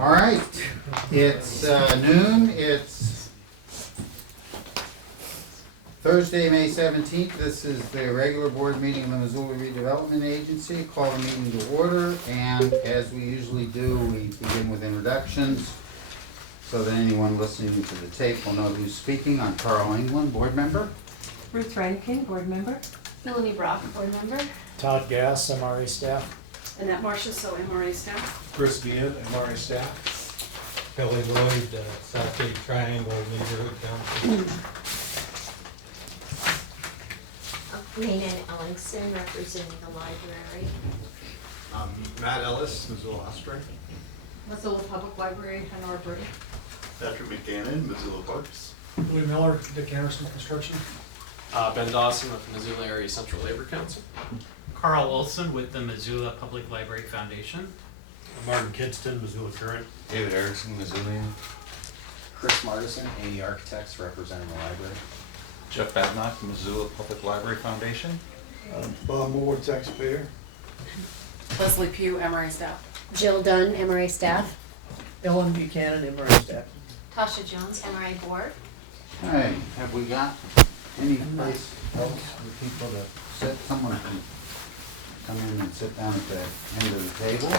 All right, it's noon. It's Thursday, May 17th. This is the regular board meeting of the Missoula Redevelopment Agency. Call the meeting to order, and as we usually do, we begin with introductions so that anyone listening to the tape will know who's speaking. I'm Carl England, board member. Ruth Reinking, board member. Melanie Brock, board member. Todd Gass, MRA staff. Annette Marcia, so MRA staff. Chris Bean, MRA staff. Kelly Lloyd, Southgate Triangle Neighborhood Council. Maynard Ellingston, representing the library. Matt Ellis, Missoula Osprey. Missoula Public Library, Honora Brady. Patrick McGannon, Missoula Parks. Louis Miller, Dick Anderson Construction. Ben Dawson with the Missoula Area Central Labor Council. Carl Olson with the Missoula Public Library Foundation. Martin Kidston, Missoula Current. David Erickson, Missoulian. Chris Martison, AE Architects, representing the library. Jeff Badnock, Missoula Public Library Foundation. Bob Moore, taxpayer. Leslie Pugh, MRA staff. Jill Dunn, MRA staff. Ellen Buchanan, MRA staff. Tasha Jones, MRA board. Hey, have we got any place else for people to sit? Someone can come in and sit down at the end of the table.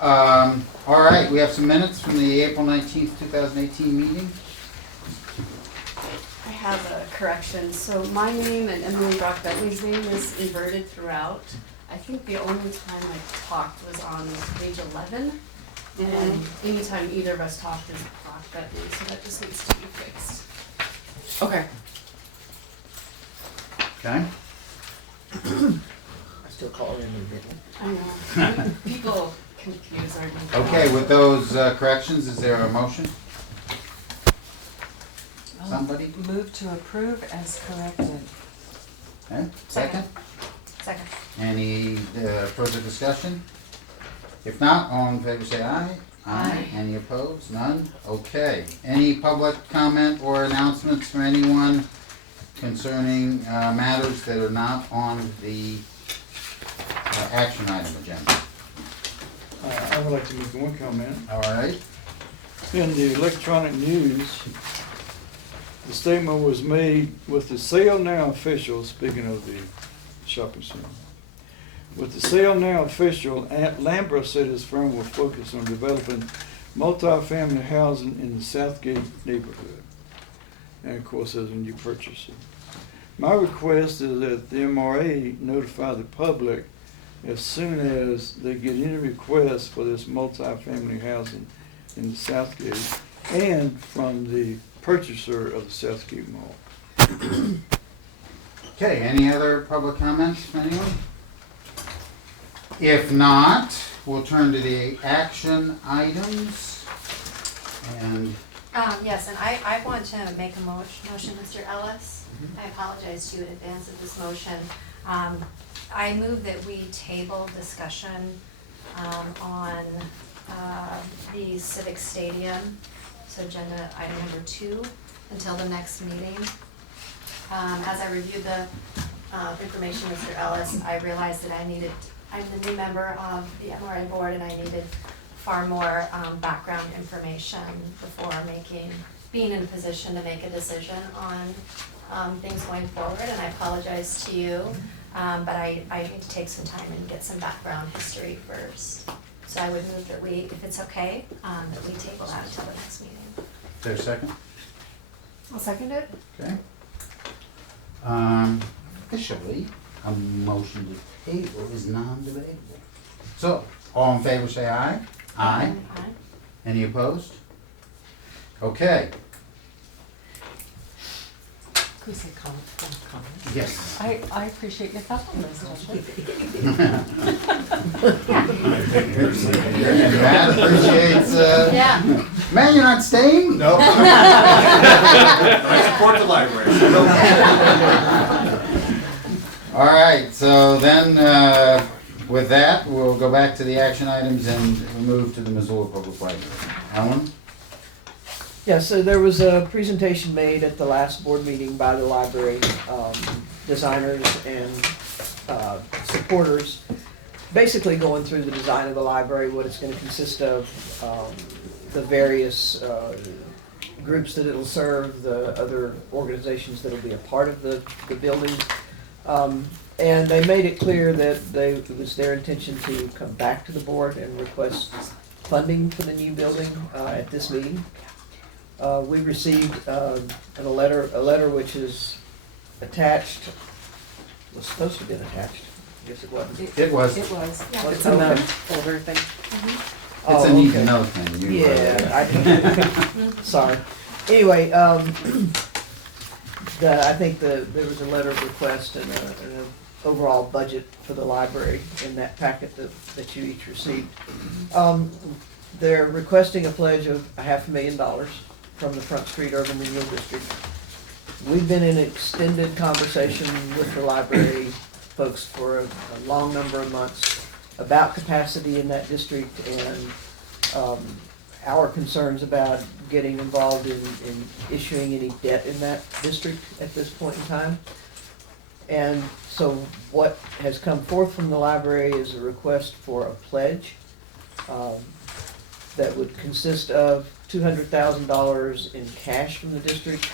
All right, we have some minutes from the April 19th, 2018 meeting. I have a correction. So my name and Emily Brock Bentley's name is inverted throughout. I think the only time I talked was on page 11. And anytime either of us talked is Brock Bentley, so that just needs to be fixed. Okay. Okay. I still call her in the I know. People confuse our name. Okay, with those corrections, is there a motion? Somebody? Move to approve as corrected. Okay, second? Second. Any further discussion? If not, all in favor say aye. Aye. Any opposed? None? Okay. Any public comment or announcements from anyone concerning matters that are not on the action item agenda? I would like to make one comment. All right. In the electronic news, the statement was made with the sale now official, speaking of the shopping center. With the sale now official, Lambert said his firm will focus on developing multi-family housing in the Southgate neighborhood. And of course, as a new purchaser. My request is that the MRA notify the public as soon as they get any requests for this multi-family housing in the Southgate and from the purchaser of the Southgate Mall. Okay, any other public comments from anyone? If not, we'll turn to the action items. And Yes, and I want to make a motion, Mr. Ellis. I apologize to you in advance of this motion. I move that we table discussion on the Civic Stadium, so agenda item number 2, until the next meeting. As I reviewed the information, Mr. Ellis, I realized that I'm the new member of the MRA board and I needed far more background information before being in a position to make a decision on things going forward, and I apologize to you, but I need to take some time and get some background history first. So I would move that we, if it's okay, that we table that until the next meeting. is there a second? I'll second it. Okay. Officially, a motion to table is non-debatable. So, all in favor say aye. Aye. Aye. Any opposed? Okay, Could we say comment? yes. I appreciate your thoughtfulness, Tasha. And Matt appreciates, Yeah. man, you're not staying? No. I support the library. All right, so then, with that, we'll go back to the action items and we'll move to the Missoula Public Library. Alan? Yeah, so there was a presentation made at the last board meeting by the library designers and reporters, basically going through the design of the library, what it's gonna consist of, the various groups that it'll serve, the other organizations that'll be a part of the building. And they made it clear that it was their intention to come back to the board and request funding for the new building at this meeting. We received a letter which is attached, was supposed to have been attached, I guess it wasn't. It was. It was. Yeah. It's in the folder thing. It's a Oh, need okay. to know thing. You wrote it. Yeah, sorry. Anyway, I think there was a letter of request and an overall budget for the library in that packet that you each received. They're requesting a pledge of $500,000 from the Front Street Urban Renewal District. We've been in extended conversation with the library folks for a long number of months about capacity in that district and our concerns about getting involved in issuing any debt in that district at this point in time. And so what has come forth from the library is a request for a pledge that would consist of $200,000 in cash from the district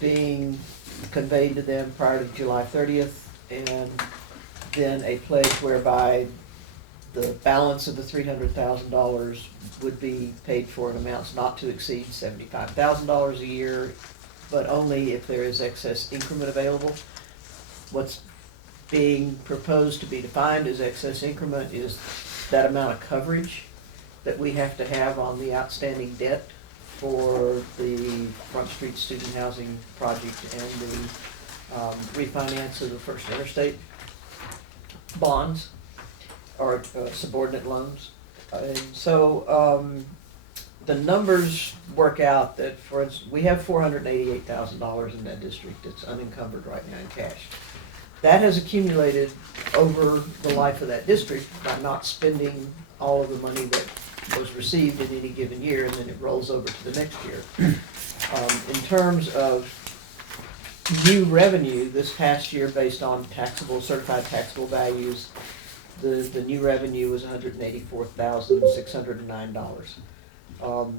being conveyed to them prior to July 30th, and then a pledge whereby the balance of the $300,000 would be paid for in amounts not to exceed $75,000 a year, but only if there is excess increment available. What's being proposed to be defined as excess increment is that amount of coverage that we have to have on the outstanding debt for the Front Street Student Housing Project and the refinance of the First Interstate bonds or subordinate loans. And so the numbers work out that, for instance, we have $488,000 in that district that's unencumbered right now in cash. That has accumulated over the life of that district by not spending all of the money that was received in any given year, and then it rolls over to the next year. In terms of new revenue this past year based on certified taxable values, the new revenue was $184,609.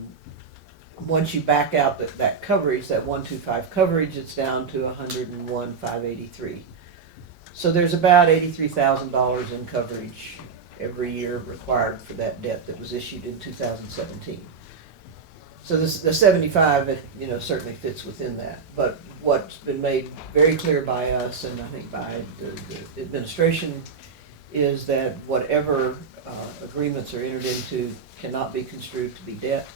Once you back out that coverage, that 125 coverage, it's down to $101,583. So there's about $83,000 in coverage every year required for that debt that was issued in 2017. So the 75, certainly fits within that. But what's been made very clear by us, and I think by the administration, is that whatever agreements are entered into cannot be construed to be debt,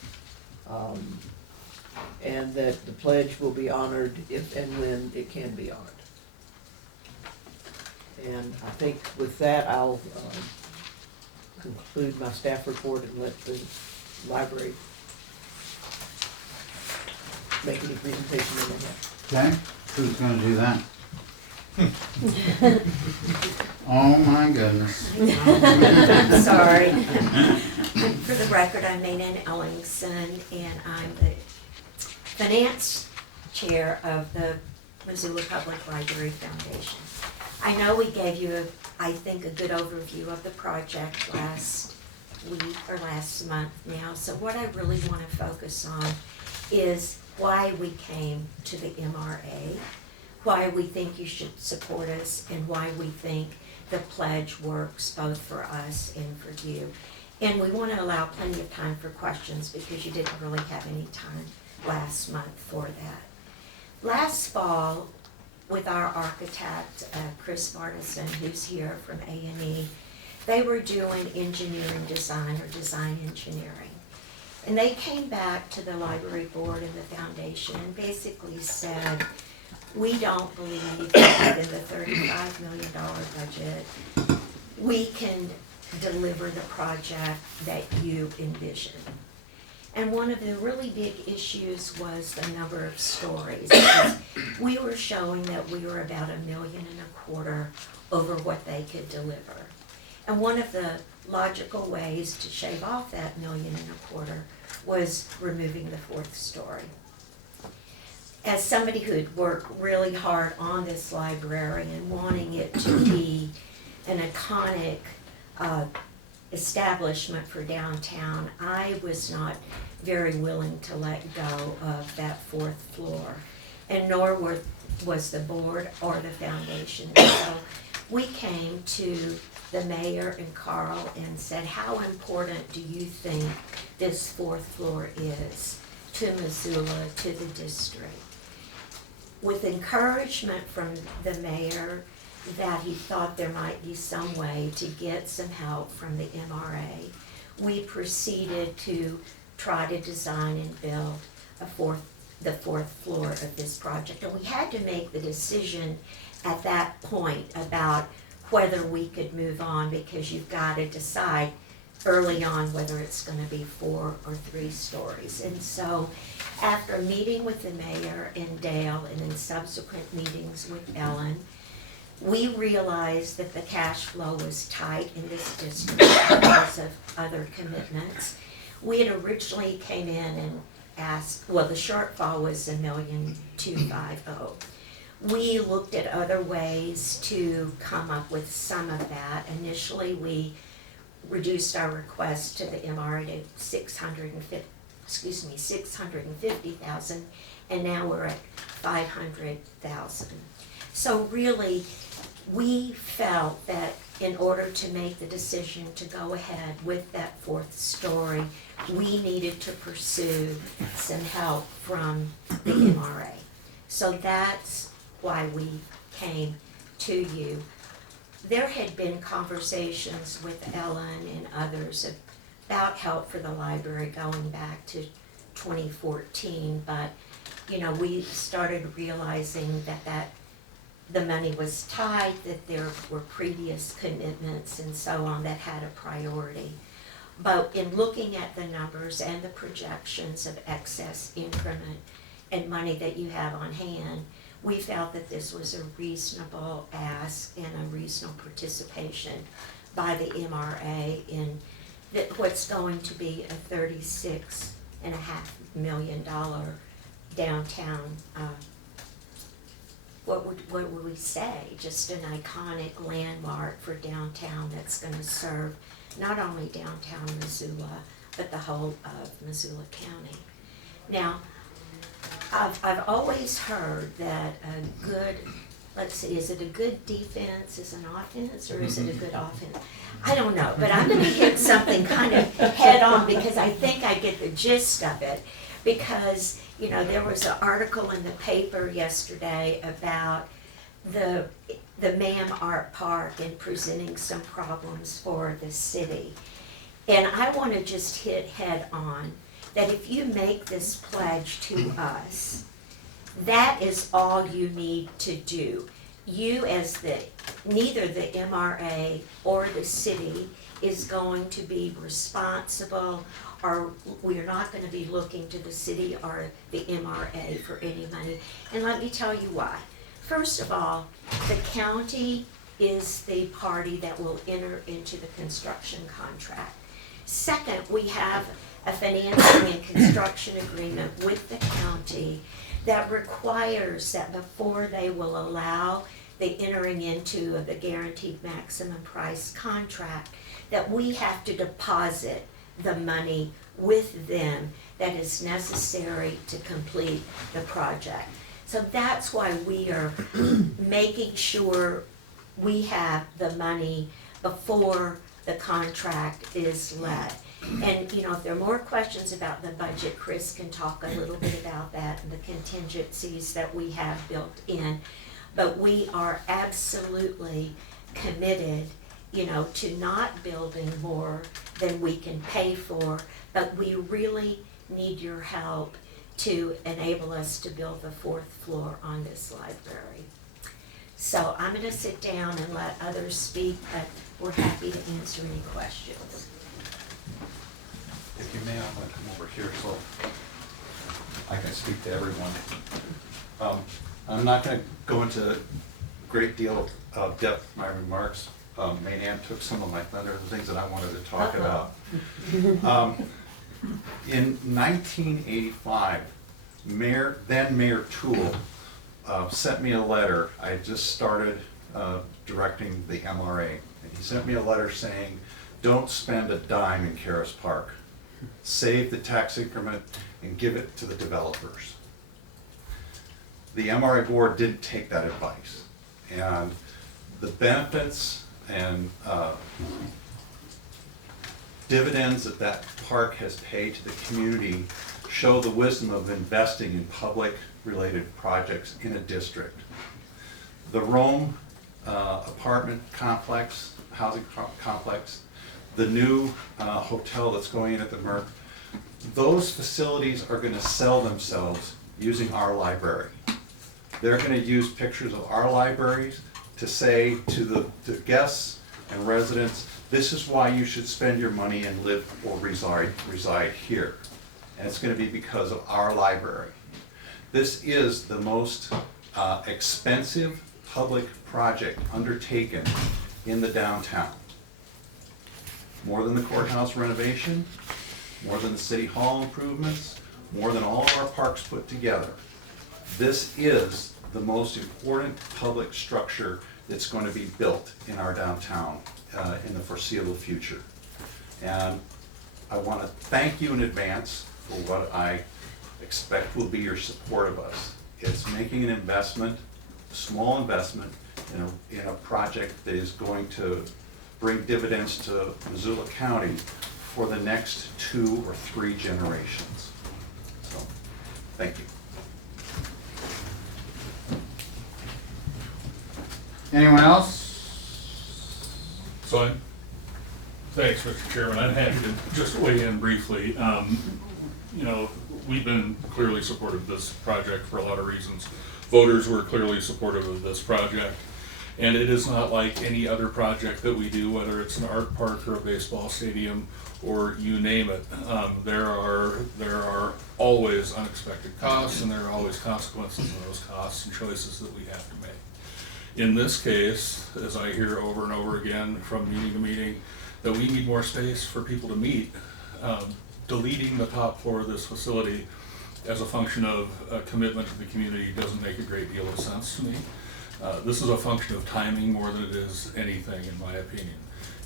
and that the pledge will be honored if and when it can be honored. And I think with that, I'll conclude my staff report and let the library make any presentation they may have. Okay, who's gonna do that? Oh my goodness. I'm sorry. For the record, I'm Maynard Ellingson, and I'm the finance chair of the Missoula Public Library Foundation. I know we gave you, I think, a good overview of the project last week or last month now. So what I really want to focus on is why we came to the MRA, why we think you should support us, and why we think the pledge works both for us and for you. And we want to allow plenty of time for questions because you didn't really have any time last month for that. Last fall, with our architect, Chris Martison, who's here from A&E, they were doing engineering design or design engineering. And they came back to the library board and the foundation and basically said, we don't believe that within the $35 million budget, we can deliver the project that you envision. And one of the really big issues was the number of stories. We were showing that we were about $1.25 million over what they could deliver. And one of the logical ways to shave off that $1.25 million was removing the fourth story. As somebody who had worked really hard on this library and wanting it to be an iconic establishment for downtown, I was not very willing to let go of that fourth floor, and nor was the board or the foundation. So we came to the mayor and Carl and said, how important do you think this fourth floor is to Missoula, to the district? With encouragement from the mayor that he thought there might be some way to get some help from the MRA, we proceeded to try to design and build the fourth floor of this project. And we had to make the decision at that point about whether we could move on, because you've got to decide early on whether it's going to be 4 or 3 stories. And so after meeting with the mayor and Dale and in subsequent meetings with Ellen, we realized that the cash flow was tight in this district because of other commitments. We had originally came in and asked, well, the shortfall was $1,250,000. We looked at other ways to come up with some of that. Initially, we reduced our request to the MRA to $650,000, and now we're at $500,000. So really, we felt that in order to make the decision to go ahead with that fourth story, we needed to pursue some help from the MRA. So that's why we came to you. There had been conversations with Ellen and others about help for the library going back to 2014, but we started realizing that the money was tight, that there were previous commitments and so on that had a priority. But in looking at the numbers and the projections of excess increment and money that you have on hand, we felt that this was a reasonable ask and a reasonable participation by the MRA in what's going to be a $36.5 million downtown, what would we say, just an iconic landmark for downtown that's going to serve not only downtown Missoula, but the whole of Missoula County. Now, I've always heard that a good, let's see, is it a good defense is an offense, or is it a good offense? I don't know, but I'm going to hit something kind of head on because I think I get the gist of it. Because, there was an article in the paper yesterday about the MAM Art Park and presenting some problems for the city. And I want to just hit head on that if you make this pledge to us, that is all you need to do. You as neither the MRA or the city is going to be responsible, or we're not going to be looking to the city or the MRA for any money. And let me tell you why. First of all, the county is the party that will enter into the construction contract. Second, we have a financing and construction agreement with the county that requires that before they will allow the entering into the guaranteed maximum price contract, that we have to deposit the money with them that is necessary to complete the project. So that's why we are making sure we have the money before the contract is let. And if there are more questions about the budget, Chris can talk a little bit about that and the contingencies that we have built in. But we are absolutely committed, to not building more than we can pay for, but we really need your help to enable us to build the fourth floor on this library. So I'm going to sit down and let others speak, but we're happy to answer any questions. If you may, I'm going to come over here so I can speak to everyone. I'm not going to go into a great deal of depth in my remarks. Maynard took some of my thunder, the things that I wanted to talk about. In 1985, then Mayor Toole sent me a letter. I had just started directing the MRA. And he sent me a letter saying, don't spend a dime in Karis Park. Save the tax increment and give it to the developers. The MRA board didn't take that advice. And the benefits and dividends that that park has paid to the community show the wisdom of investing in public-related projects in a district. The Rome apartment complex, housing complex, the new hotel that's going in at the Merck, those facilities are going to sell themselves using our library. They're going to use pictures of our libraries to say to the guests and residents, this is why you should spend your money and live or reside here. And it's going to be because of our library. This is the most expensive public project undertaken in the downtown. More than the courthouse renovation, more than the city hall improvements, more than all of our parks put together. This is the most important public structure that's going to be built in our downtown in the foreseeable future. And I want to thank you in advance for what I expect will be your support of us. It's making an investment, a small investment, in a project that is going to bring dividends to Missoula County for the next 2 or 3 generations. So, thank you. Anyone else? So, thanks, Mr. Chairman. I'm happy to just weigh in briefly. You know, we've been clearly supportive of this project for a lot of reasons. Voters were clearly supportive of this project. And it is not like any other project that we do, whether it's an art park or a baseball stadium or you name it. There are always unexpected costs, and there are always consequences of those costs and choices that we have to make. In this case, as I hear over and over again from meeting to meeting, that we need more space for people to meet. Deleting the top floor of this facility as a function of a commitment to the community doesn't make a great deal of sense to me. This is a function of timing more than it is anything, in my opinion.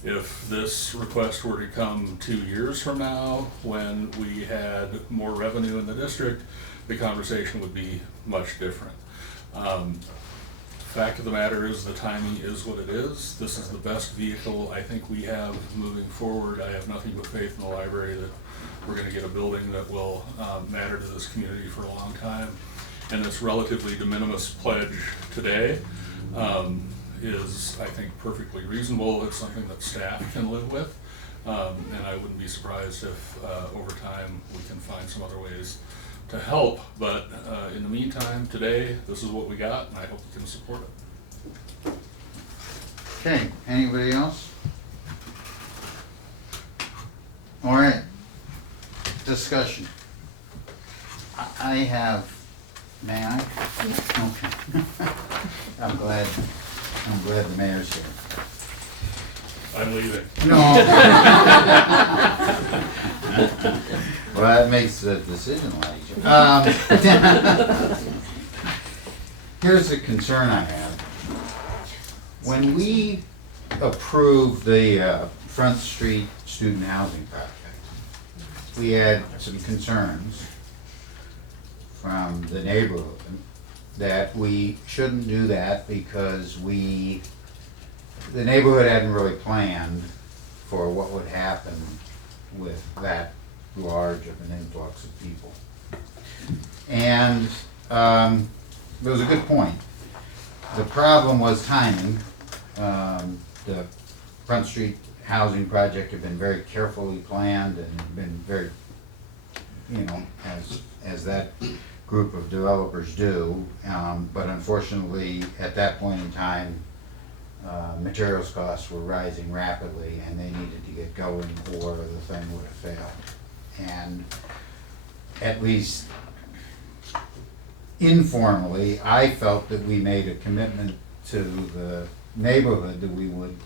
If this request were to come 2 years from now, when we had more revenue in the district, the conversation would be much different. Fact of the matter is, the timing is what it is. This is the best vehicle I think we have moving forward. I have nothing but faith in the library that we're going to get a building that will matter to this community for a long time. And this relatively de minimis pledge today is, I think, perfectly reasonable. It's something that staff can live with. And I wouldn't be surprised if over time we can find some other ways to help. But in the meantime, today, this is what we got, and I hope you can support it. Okay, anybody else? All right, discussion. I have, may I? Okay. I'm glad the mayor's here. I'm leaving. No. Well, that makes the decision a lot easier. Here's the concern I have. When we approved the Front Street student housing project, we had some concerns from the neighborhood that we shouldn't do that because the neighborhood hadn't really planned for what would happen with that large of an influx of people. And it was a good point. The problem was timing. The Front Street housing project had been very carefully planned and had been very, as that group of developers do. But unfortunately, at that point in time, materials costs were rising rapidly and they needed to get going or the thing would have failed. And at least informally, I felt that we made a commitment to the neighborhood that we would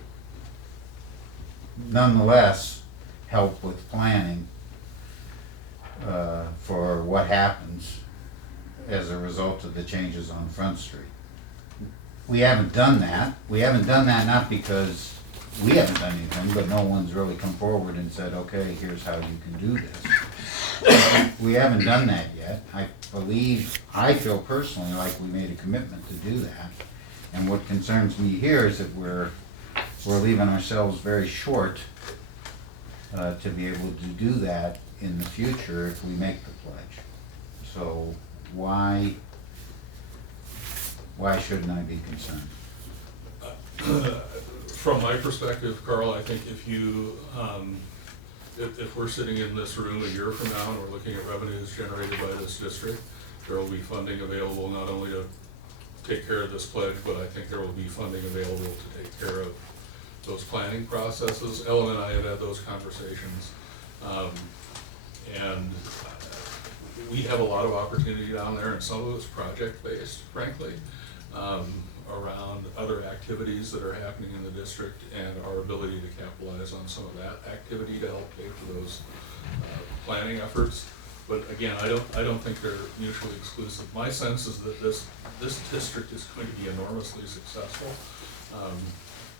nonetheless help with planning for what happens as a result of the changes on Front Street. we haven't done that. We haven't done that not because we haven't done anything, but no one's really come forward and said, okay, here's how you can do this. We haven't done that yet. I feel personally like we made a commitment to do that. And what concerns me here is that we're leaving ourselves very short to be able to do that in the future if we make the pledge. So why shouldn't I be concerned? From my perspective, Carl, I think if you, if we're sitting in this room a year from now and we're looking at revenues generated by this district, there will be funding available not only to take care of this pledge, but I think there will be funding available to take care of those planning processes. Ellen and I have had those conversations. And we have a lot of opportunity down there, and some of it's project-based, frankly, around other activities that are happening in the district and our ability to capitalize on some of that activity to help pay for those planning efforts. But again, I don't think they're mutually exclusive. My sense is that this district is going to be enormously successful,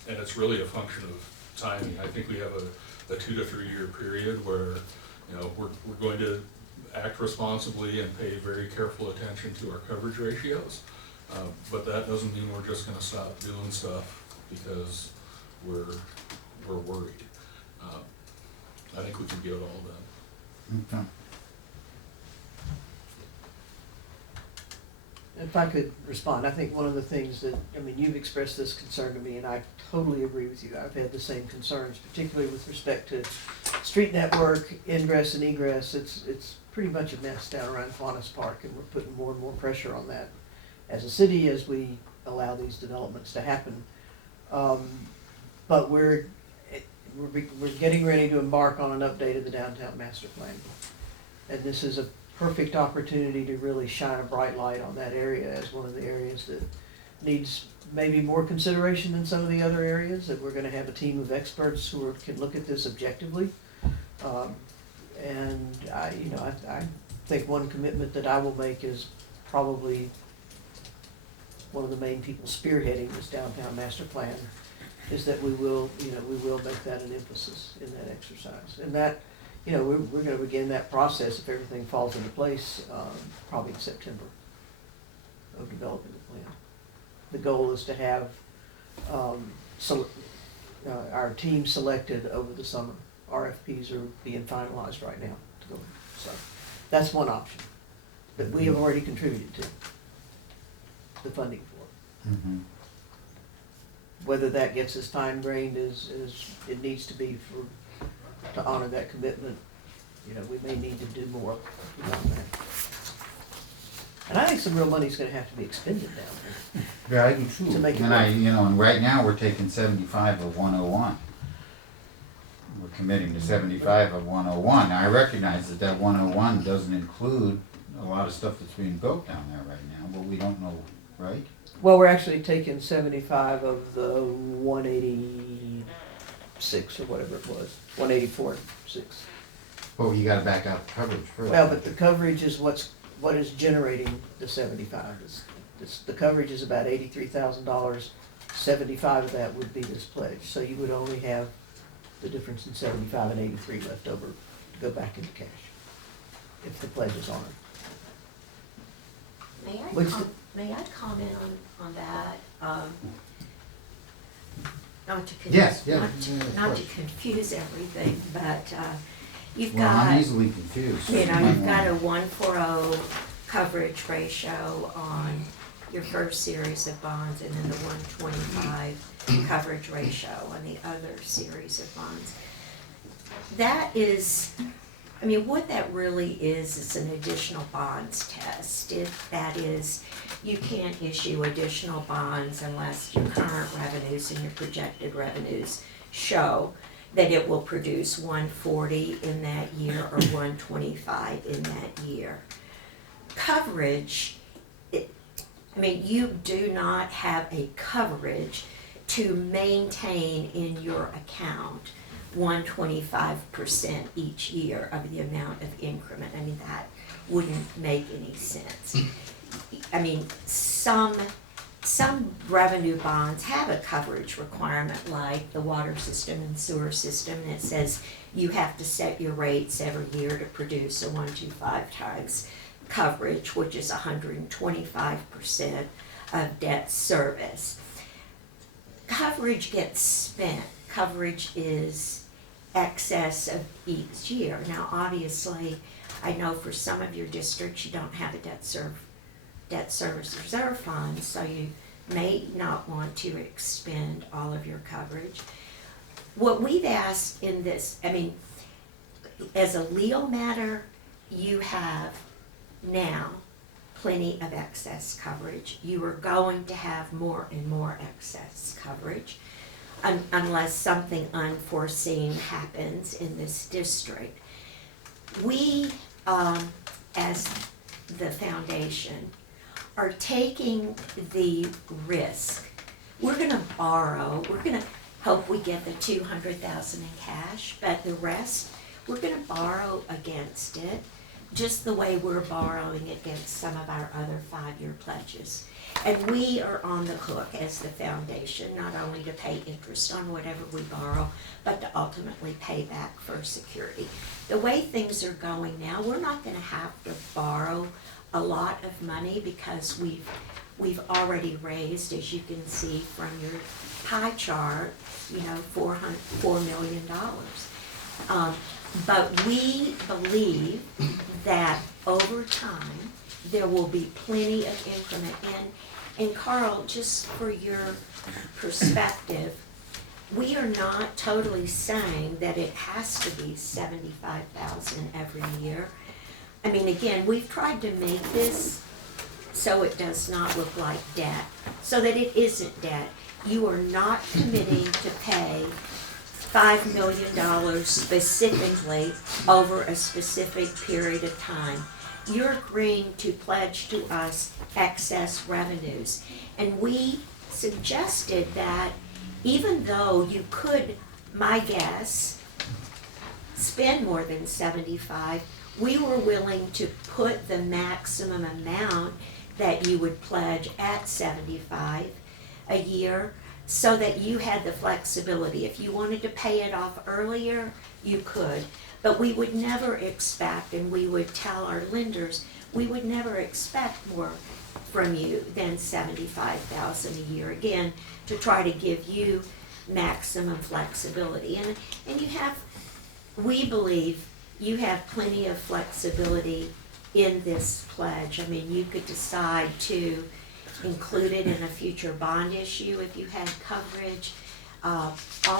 and it's really a function of timing. I think we have a 2 to 3 year period where, you know, we're going to act responsibly and pay very careful attention to our coverage ratios. But that doesn't mean we're just gonna stop doing stuff because we're worried. I think we can get it all done. Okay. If I could respond, I think one of the things that, I mean, you've expressed this concern to me, and I totally agree with you. I've had the same concerns, particularly with respect to street network, ingress and egress. It's pretty much a mess down around Kiwanis Park, and we're putting more and more pressure on that as a city as we allow these developments to happen. But we're getting ready to embark on an update of the downtown master plan. And this is a perfect opportunity to really shine a bright light on that area as one of the areas that needs maybe more consideration than some of the other areas, that we're gonna have a team of experts who can look at this objectively. And I think one commitment that I will make is probably one of the main people spearheading this downtown master plan is that we will make that an emphasis in that exercise. And that, we're gonna begin that process if everything falls into place, probably in September of developing the plan. The goal is to have, our team selected over the summer. RFPs are being finalized right now to go. So that's one option that we have already contributed to the funding for. Mm-hmm. Whether that gets as fine-grained as it needs to be to honor that commitment, we may need to do more beyond that. And I think some real money's gonna have to be expended down there. Yeah, I do too. To make it And and right now we're taking 75 of 101. We're committing to 75 of 101. Now I recognize that 101 doesn't include a lot of stuff that's being built down there right now, but we don't know, right? Well, we're actually taking 75 of the 186 or whatever it was, 184.6. Well, you gotta back out the coverage first. Well, but the coverage is what is generating the 75. The coverage is about $83,000. 75 of that would be this pledge. So you would only have the difference in 75 and 83 left over to go back into cash if the pledge is honored. May I comment on that? Not to Yes, yeah, not to confuse everything, but you've Well, I'm got, easily confused. you've got a 1:40 coverage ratio on your first series of bonds, and then the 125 coverage ratio on the other series of bonds. That is, what that really is an additional bonds test. That is, you can't issue additional bonds unless your current revenues and your projected revenues show that it will produce 140 in that year or 125 in that year. Coverage, you do not have a coverage to maintain in your account 125% each year of the amount of increment. That wouldn't make any sense. Some some revenue bonds have a coverage requirement, like the water system and sewer system, and it says you have to set your rates every year to produce a 125 times coverage, which is 125% of debt service. Coverage gets spent. Coverage is excess of each year. Now, obviously, I know for some of your districts, you don't have a debt service reserve fund, so you may not want to expend all of your coverage. What we've asked in this, I mean, as a legal matter, you have now plenty of excess coverage. You are going to have more and more excess coverage unless something unforeseen happens in this district. We, as the foundation, are taking the risk. We're gonna borrow, we're gonna hope we get the $200,000 in cash, but the rest, we're gonna borrow against it, just the way we're borrowing against some of our other 5-year pledges. And we are on the hook as the foundation, not only to pay interest on whatever we borrow, but to ultimately pay back for security. The way things are going now, we're not gonna have to borrow a lot of money because we've already raised, as you can see from your pie chart, $4 million. But we believe that over time, there will be plenty of increment. And Carl, just for your perspective, we are not totally saying that it has to be $75,000 every year. I mean, again, we've tried to make this so it does not look like debt, so that it isn't debt. You are not committing to pay $5 million specifically over a specific period of time. You're agreeing to pledge to us excess revenues. And we suggested that even though you could, my guess, spend more than 75, we were willing to put the maximum amount that you would pledge at 75 a year, so that you had the flexibility. If you wanted to pay it off earlier, you could. But we would never expect, and we would tell our lenders, we would never expect more from you than $75,000 a year, again, to try to give you maximum flexibility. And you have, we believe, you have plenty of flexibility in this pledge. I mean, you could decide to include it in a future bond issue if you had coverage. All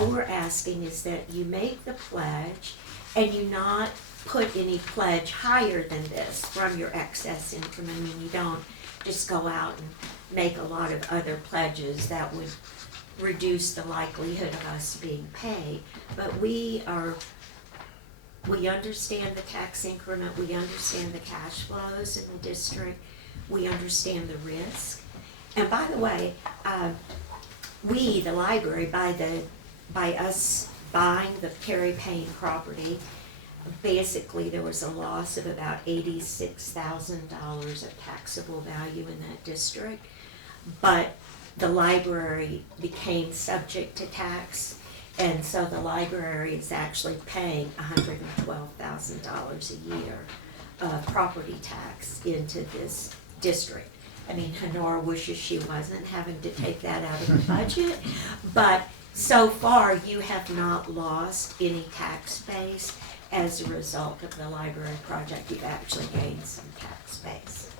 we're asking is that you make the pledge and you not put any pledge higher than this from your excess income. I mean, you don't just go out and make a lot of other pledges that would reduce the likelihood of us being paid. But we understand the tax increment, we understand the cash flows in the district, we understand the risk. And by the way, we, the library, by us buying the Perry Payne property, basically there was a loss of about $86,000 of taxable value in that district. But the library became subject to tax, and so the library is actually paying $112,000 a year of property tax into this district. I mean, Honora wishes she wasn't having to take that out of her budget, but so far you have not lost any tax base as a result of the library project. You've actually gained some tax base.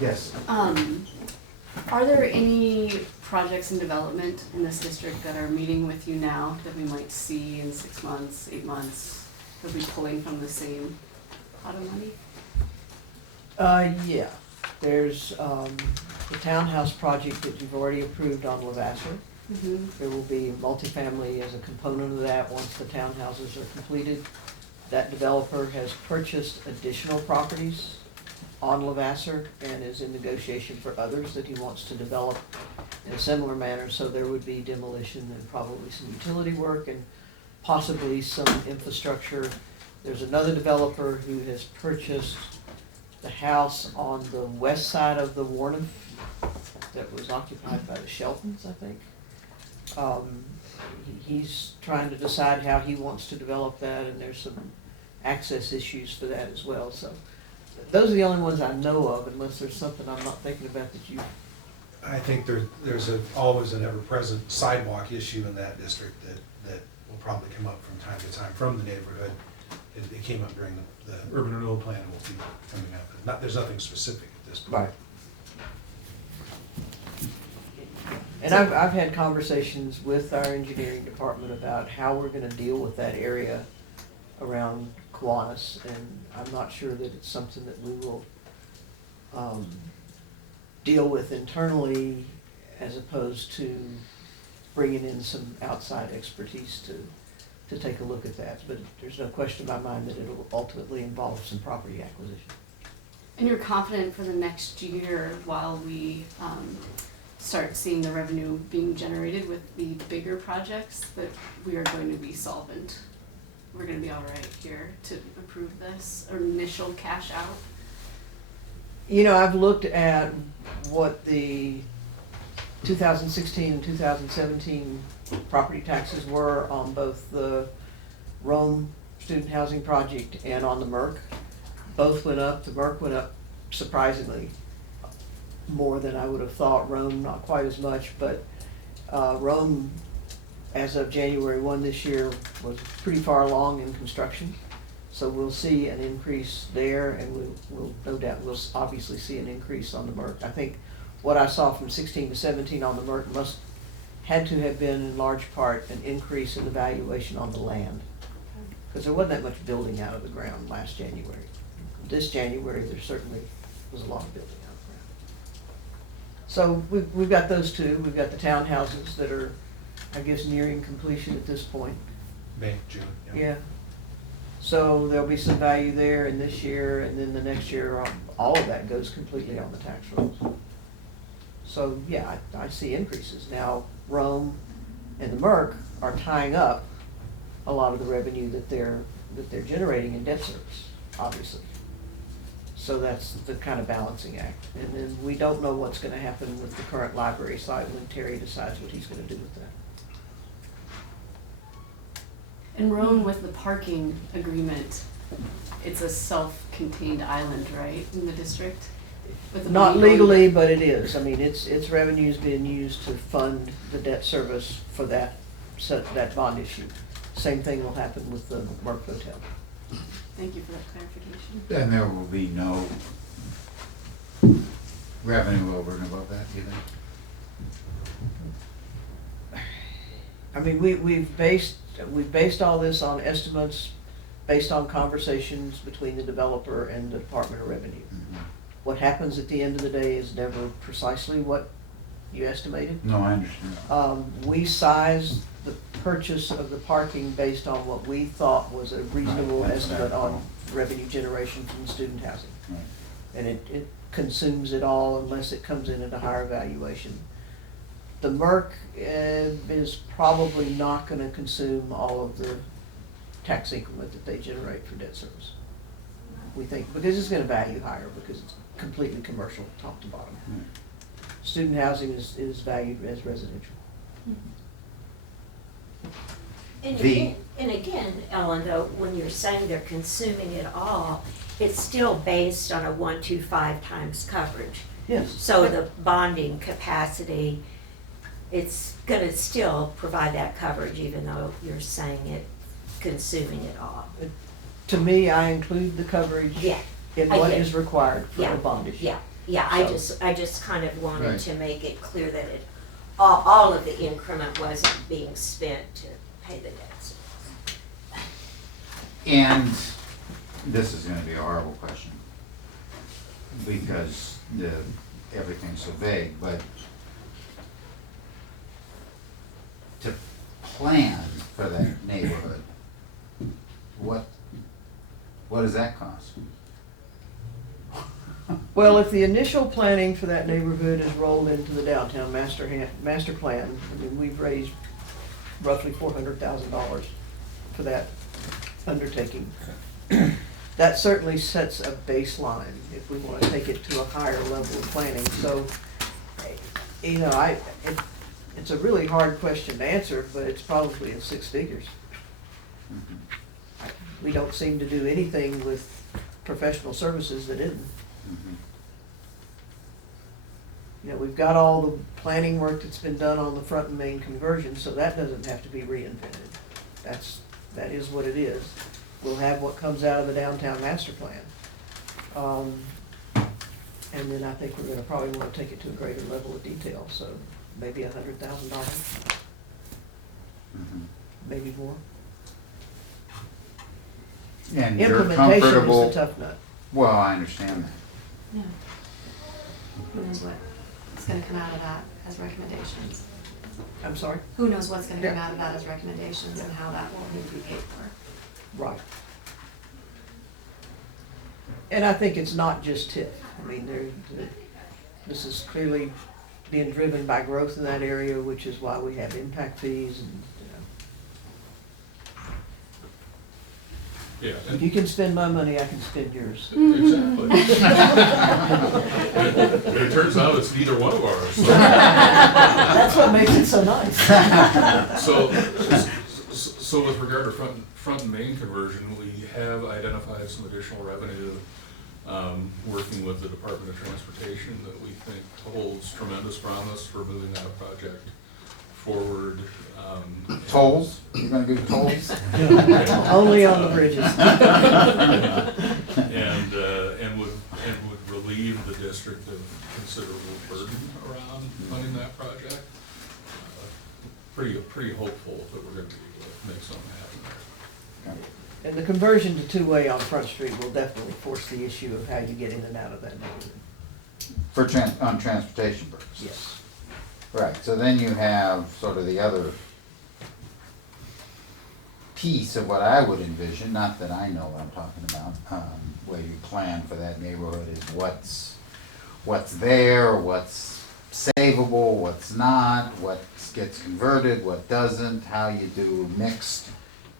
Yes. Are there any projects in development in this district that are meeting with you now that we might see in 6 months, 8 months, that we pulling from the same pot of money? Yeah, there's, the townhouse project that you've already approved on Levasseur. Mm-hmm. There will be multifamily as a component of that once the townhouses are completed. That developer has purchased additional properties on Levasseur and is in negotiation for others that he wants to develop in a similar manner. So there would be demolition and probably some utility work and possibly some infrastructure. There's another developer who has purchased the house on the west side of the Warren that was occupied by the Sheltons, I think. He's trying to decide how he wants to develop that, and there's some access issues for that as well, so. Those are the only ones I know of, unless there's something I'm not thinking about that you. I think there's always an ever-present sidewalk issue in that district that will probably come up from time to time from the neighborhood. It came up during the urban renewal plan, will be coming up, but there's nothing specific at this point. Right. And I've had conversations with our engineering department about how we're gonna deal with that area around Kiwanis, and I'm not sure that it's something that we will, deal with internally as opposed to bringing in some outside expertise to take a look at that. But there's no question in my mind that it'll ultimately involve some property acquisition. And you're confident for the next year while we start seeing the revenue being generated with the bigger projects that we are going to be solvent? We're gonna be all right here to approve this, or initial cash out? You know, I've looked at what the 2016 and 2017 property taxes were on both the Rome student housing project and on the MERC. Both went up. The MERC went up surprisingly more than I would have thought. Rome, not quite as much, but Rome, as of January 1 this year, was pretty far along in construction. So we'll see an increase there, and we'll no doubt, we'll obviously see an increase on the MERC. I think what I saw from 16 to 17 on the MERC had to have been in large part an increase in the valuation on the land. Because there wasn't that much building out of the ground last January. This January, there certainly was a lot of building out of the ground. So we've got those two. We've got the townhouses that are, I guess, nearing completion at this point. May, June. Yeah. So there'll be some value there in this year, and then the next year, all of that goes completely on the tax rolls. So, yeah, I see increases. Now, Rome and the MERC are tying up a lot of the revenue that they're generating in debt service, obviously. So that's the kind of balancing act. And then we don't know what's gonna happen with the current library site when Terry decides what he's gonna do with that. And Roan, with the parking agreement, it's a self-contained island, right, in the district? With the Not money going- legally, but it is. I mean, its revenue's being used to fund the debt service for that bond issue. Same thing will happen with the Merck Hotel. Thank you for that clarification. And there will be no revenue over and above that, you think? I mean, we've based all this on estimates, based on conversations between the developer and the Department of Revenue. Mhm. What happens at the end of the day is never precisely what you estimated. No, I understand. We sized the purchase of the parking based on what we thought was a reasonable Right, that's what I estimate on recall. revenue generation from student housing. Right. And it consumes it all unless it comes in at a higher valuation. The MERC is probably not gonna consume all of the tax increment that they generate for debt service. We think, because it's gonna value higher, because it's completely commercial, top to bottom. Right. Student housing is valued as residential. And again, Ellen, though, when you're saying they're consuming it all, it's still based on a 1.25 times coverage. Yes. So the bonding capacity, it's gonna still provide that coverage even though you're saying it consuming it all. To me, I include the coverage Yeah, in I what get it. is required for Yeah, a bond issue. yeah, So- I just kind of wanted Right. to make it clear that all of the increment wasn't being spent to pay the debts. And this is gonna be a horrible question, because everything's so vague, but to plan for that neighborhood, what does that cost? Well, if the initial planning for that neighborhood is rolled into the downtown master plan, I mean, we've raised roughly $400,000 for that undertaking. that certainly sets a baseline if we want to take it to a higher level of planning. So, you know, it's a really hard question to answer, but it's probably in six figures. We don't seem to do anything with professional services that isn't. You know, we've got all the planning work that's been done on the front and main conversion, so that doesn't have to be reinvented. That is what it is. We'll have what comes out of the downtown master plan. And then I think we're gonna probably wanna take it to a greater level of detail, so maybe $100,000, maybe more. And you're Implementation comfortable. is the tough nut. Well, I understand that. Yeah. Who knows what's gonna come out of that as recommendations? I'm sorry? Who knows what's gonna come Yeah. out of that as recommendations and how that will need to be paid for? Right. And I think it's not just TIF. I mean, this is clearly being driven by growth in that area, which is why we have impact fees and, Yeah. if you can spend my money, I can spend yours. Exactly. And it turns out it's neither one of ours. That's what makes it so nice. So with regard to front and main conversion, we have identified some additional revenue, working with the Department of Transportation that we think holds tremendous promise for moving that project forward. Tolls? You're gonna do tolls? Only on the bridges. And would relieve the district of considerable burden around funding that project. Pretty hopeful that we're gonna be able to make something happen there. And the conversion to two-way on Front Street will definitely force the issue of how you get in and out of that neighborhood. On transportation purposes? Yes. Right, so then you have sort of the other piece of what I would envision, not that I know what I'm talking about, where you plan for that neighborhood is what's there, what's savable, what's not, what gets converted, what doesn't, how you do mixed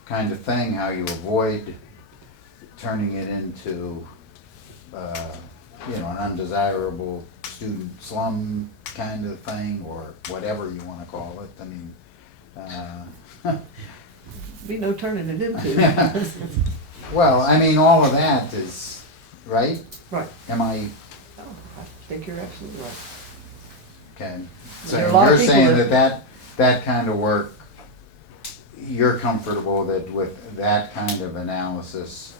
kind of thing, how you avoid turning it into, an undesirable student slum kind of thing, or whatever you wanna call it. I mean, Be no turning it into. well, I mean, all of that is, right? Right. Am I, Oh, I think you're absolutely right. okay, so There are a lot you're of people saying that- that kind of work, you're comfortable that with that kind of analysis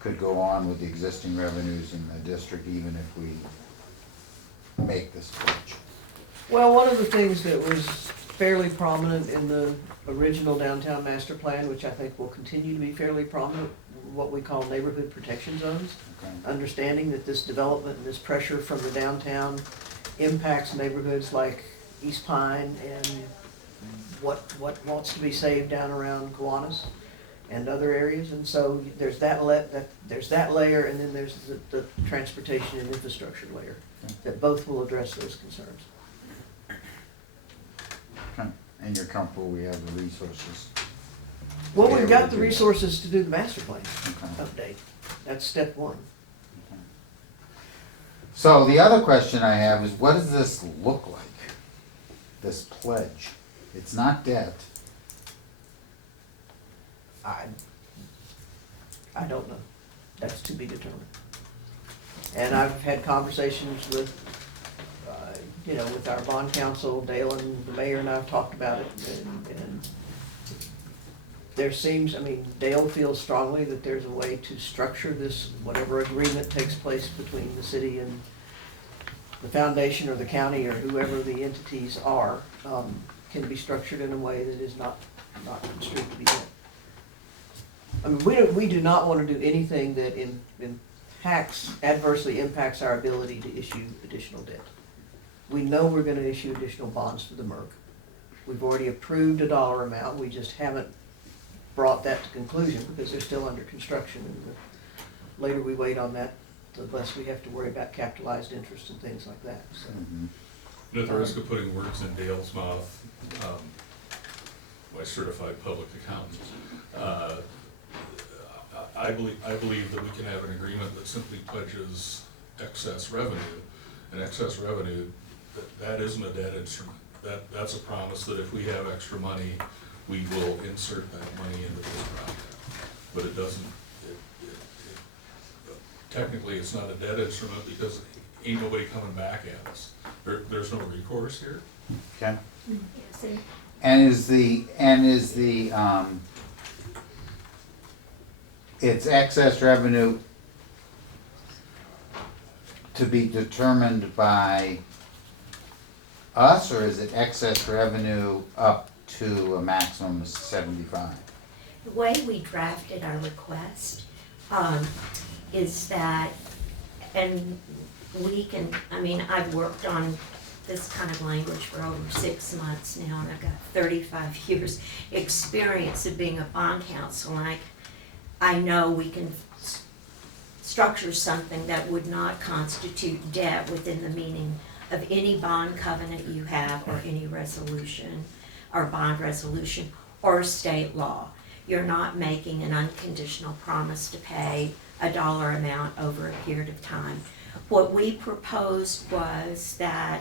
could go on with the existing revenues in the district even if we make this switch? Well, one of the things that was fairly prominent in the original downtown master plan, which I think will continue to be fairly prominent, what we call neighborhood protection zones. Okay. Understanding that this development and this pressure from the downtown impacts neighborhoods like East Pine and what wants to be saved down around Kiwanis and other areas. And so there's that layer, and then there's the transportation and infrastructure layer that both will address those concerns. Okay. And you're comfortable we have the resources? Well, Yeah, we've got we the do. resources to do the master plan Okay. update. That's step one. So the other question I have is, what does this look like? This pledge? It's not debt. I don't know. That's to be determined. And I've had conversations with, with our bond counsel, Dale, and the mayor and I have talked about it, and there seems, Dale feels strongly that there's a way to structure this, whatever agreement takes place between the city and the foundation or the county or whoever the entities are, can be structured in a way that is not construed to be debt. We do not want to do anything that adversely impacts our ability to issue additional debt. We know we're going to issue additional bonds for the MERC. We've already approved a dollar amount, we just haven't brought that to conclusion because they're still under construction, and the later we wait on that, the less we have to worry about capitalized interest and things like that, so. Mm-hmm. At the risk of putting words in Dale's mouth, my certified public accountant, I believe that we can have an agreement that simply pledges excess revenue. And excess revenue, that isn't a debt instrument. That's a promise that if we have extra money, we will insert that money into this project. But it doesn't, technically, it's not a debt instrument because ain't nobody coming back at us. There's no recourse here. Okay. Yes, and And is the, it's excess revenue to be determined by us, or is it excess revenue up to a maximum of 75? the way we drafted our request, is that, and we can, I mean, I've worked on this kind of language for over 6 months now, and I've got 35 years' experience of being a bond counsel, and I know we can structure something that would not constitute debt within the meaning of any bond covenant you have, or any resolution, or bond resolution, or state law. You're not making an unconditional promise to pay a dollar amount over a period of time. What we proposed was that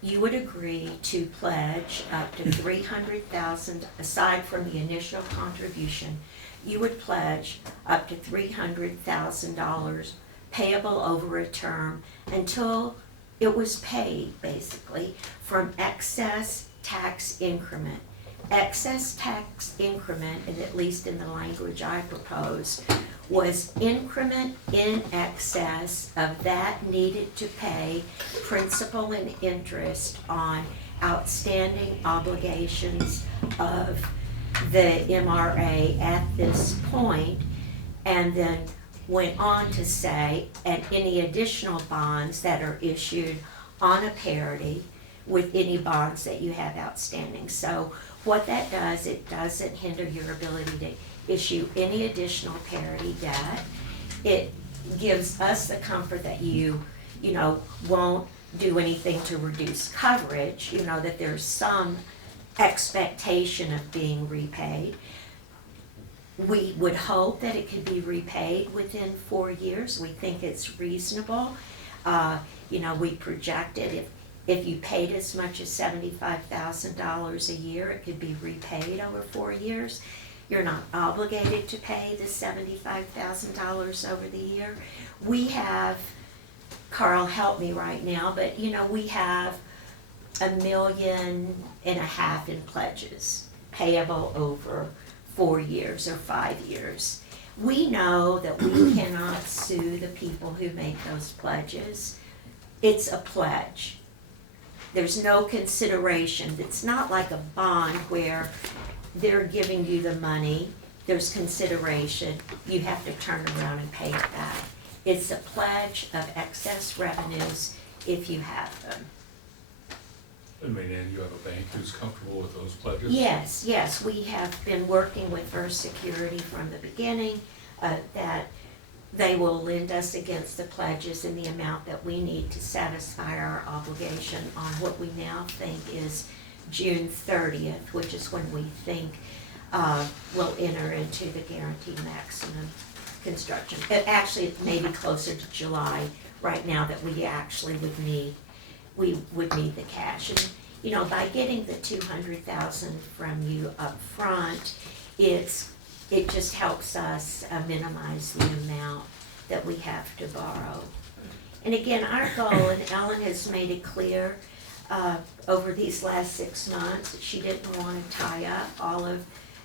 you would agree to pledge up to $300,000, aside from the initial contribution, you would pledge up to $300,000 payable over a term until it was paid, basically, from excess tax increment. Excess tax increment, and at least in the language I proposed, was increment in excess of that needed to pay principal and interest on outstanding obligations of the MRA at this point, and then went on to say, and any additional bonds that are issued on a parity with any bonds that you have outstanding. So what that does, it doesn't hinder your ability to issue any additional parity debt. It gives us the comfort that you won't do anything to reduce coverage, that there's some expectation of being repaid. We would hope that it could be repaid within 4 years. We think it's reasonable. We projected if you paid as much as $75,000 a year, it could be repaid over 4 years. You're not obligated to pay the $75,000 over the year. We have, Carl, help me right now, but we have $1.5 million in pledges payable over 4 years or 5 years. We know that we cannot sue the people who make those pledges. It's a pledge. There's no consideration. It's not like a bond where they're giving you the money, there's consideration, you have to turn around and pay it back. It's a pledge of excess revenues if you have them. I mean, and you have a bank who's comfortable with those pledges? Yes, we have been working with First Security from the beginning, that they will lend us against the pledges in the amount that we need to satisfy our obligation on what we now think is June 30th, which is when we think we'll enter into the guaranteed maximum construction. Actually, it may be closer to July right now that we actually would need the cash. And by getting the $200,000 from you up front, it just helps us minimize the amount that we have to borrow. And again, our goal, and Ellen has made it clear over these last 6 months, that she didn't want to tie up all of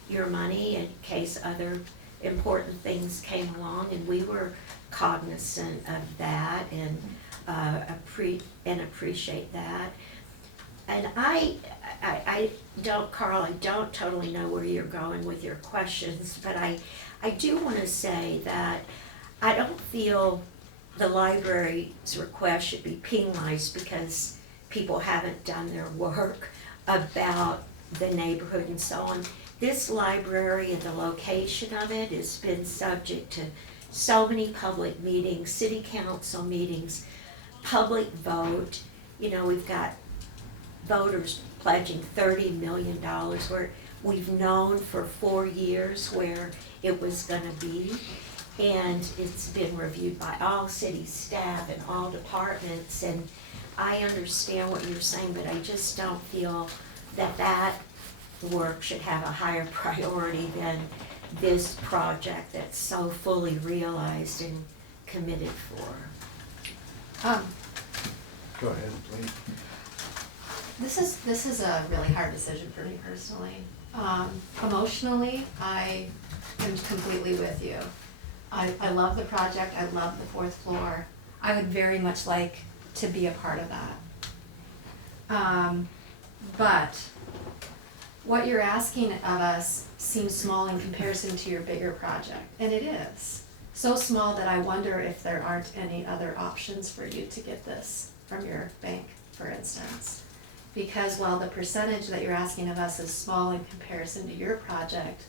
your money in case other important things came along, and we were cognizant of that and appreciate that. And I don't, Carl, I don't totally know where you're going with your questions, but I do want to say that I don't feel the library's request should be penalized because people haven't done their work about the neighborhood and so on. This library and the location of it has been subject to so many public meetings, city council meetings, public vote. We've got voters pledging $30 million, where we've known for 4 years where it was gonna be. and it's been reviewed by all city staff and all departments, and I understand what you're saying, but I just don't feel that that work should have a higher priority than this project that's so fully realized and committed for. Go ahead, please. This is a really hard decision for me personally. Emotionally, I am completely with you. I love the project, I love the fourth floor. I would very much like to be a part of that. But what you're asking of us seems small in comparison to your bigger project, and it is. So small that I wonder if there aren't any other options for you to get this from your bank, for instance. Because while the percentage that you're asking of us is small in comparison to your project,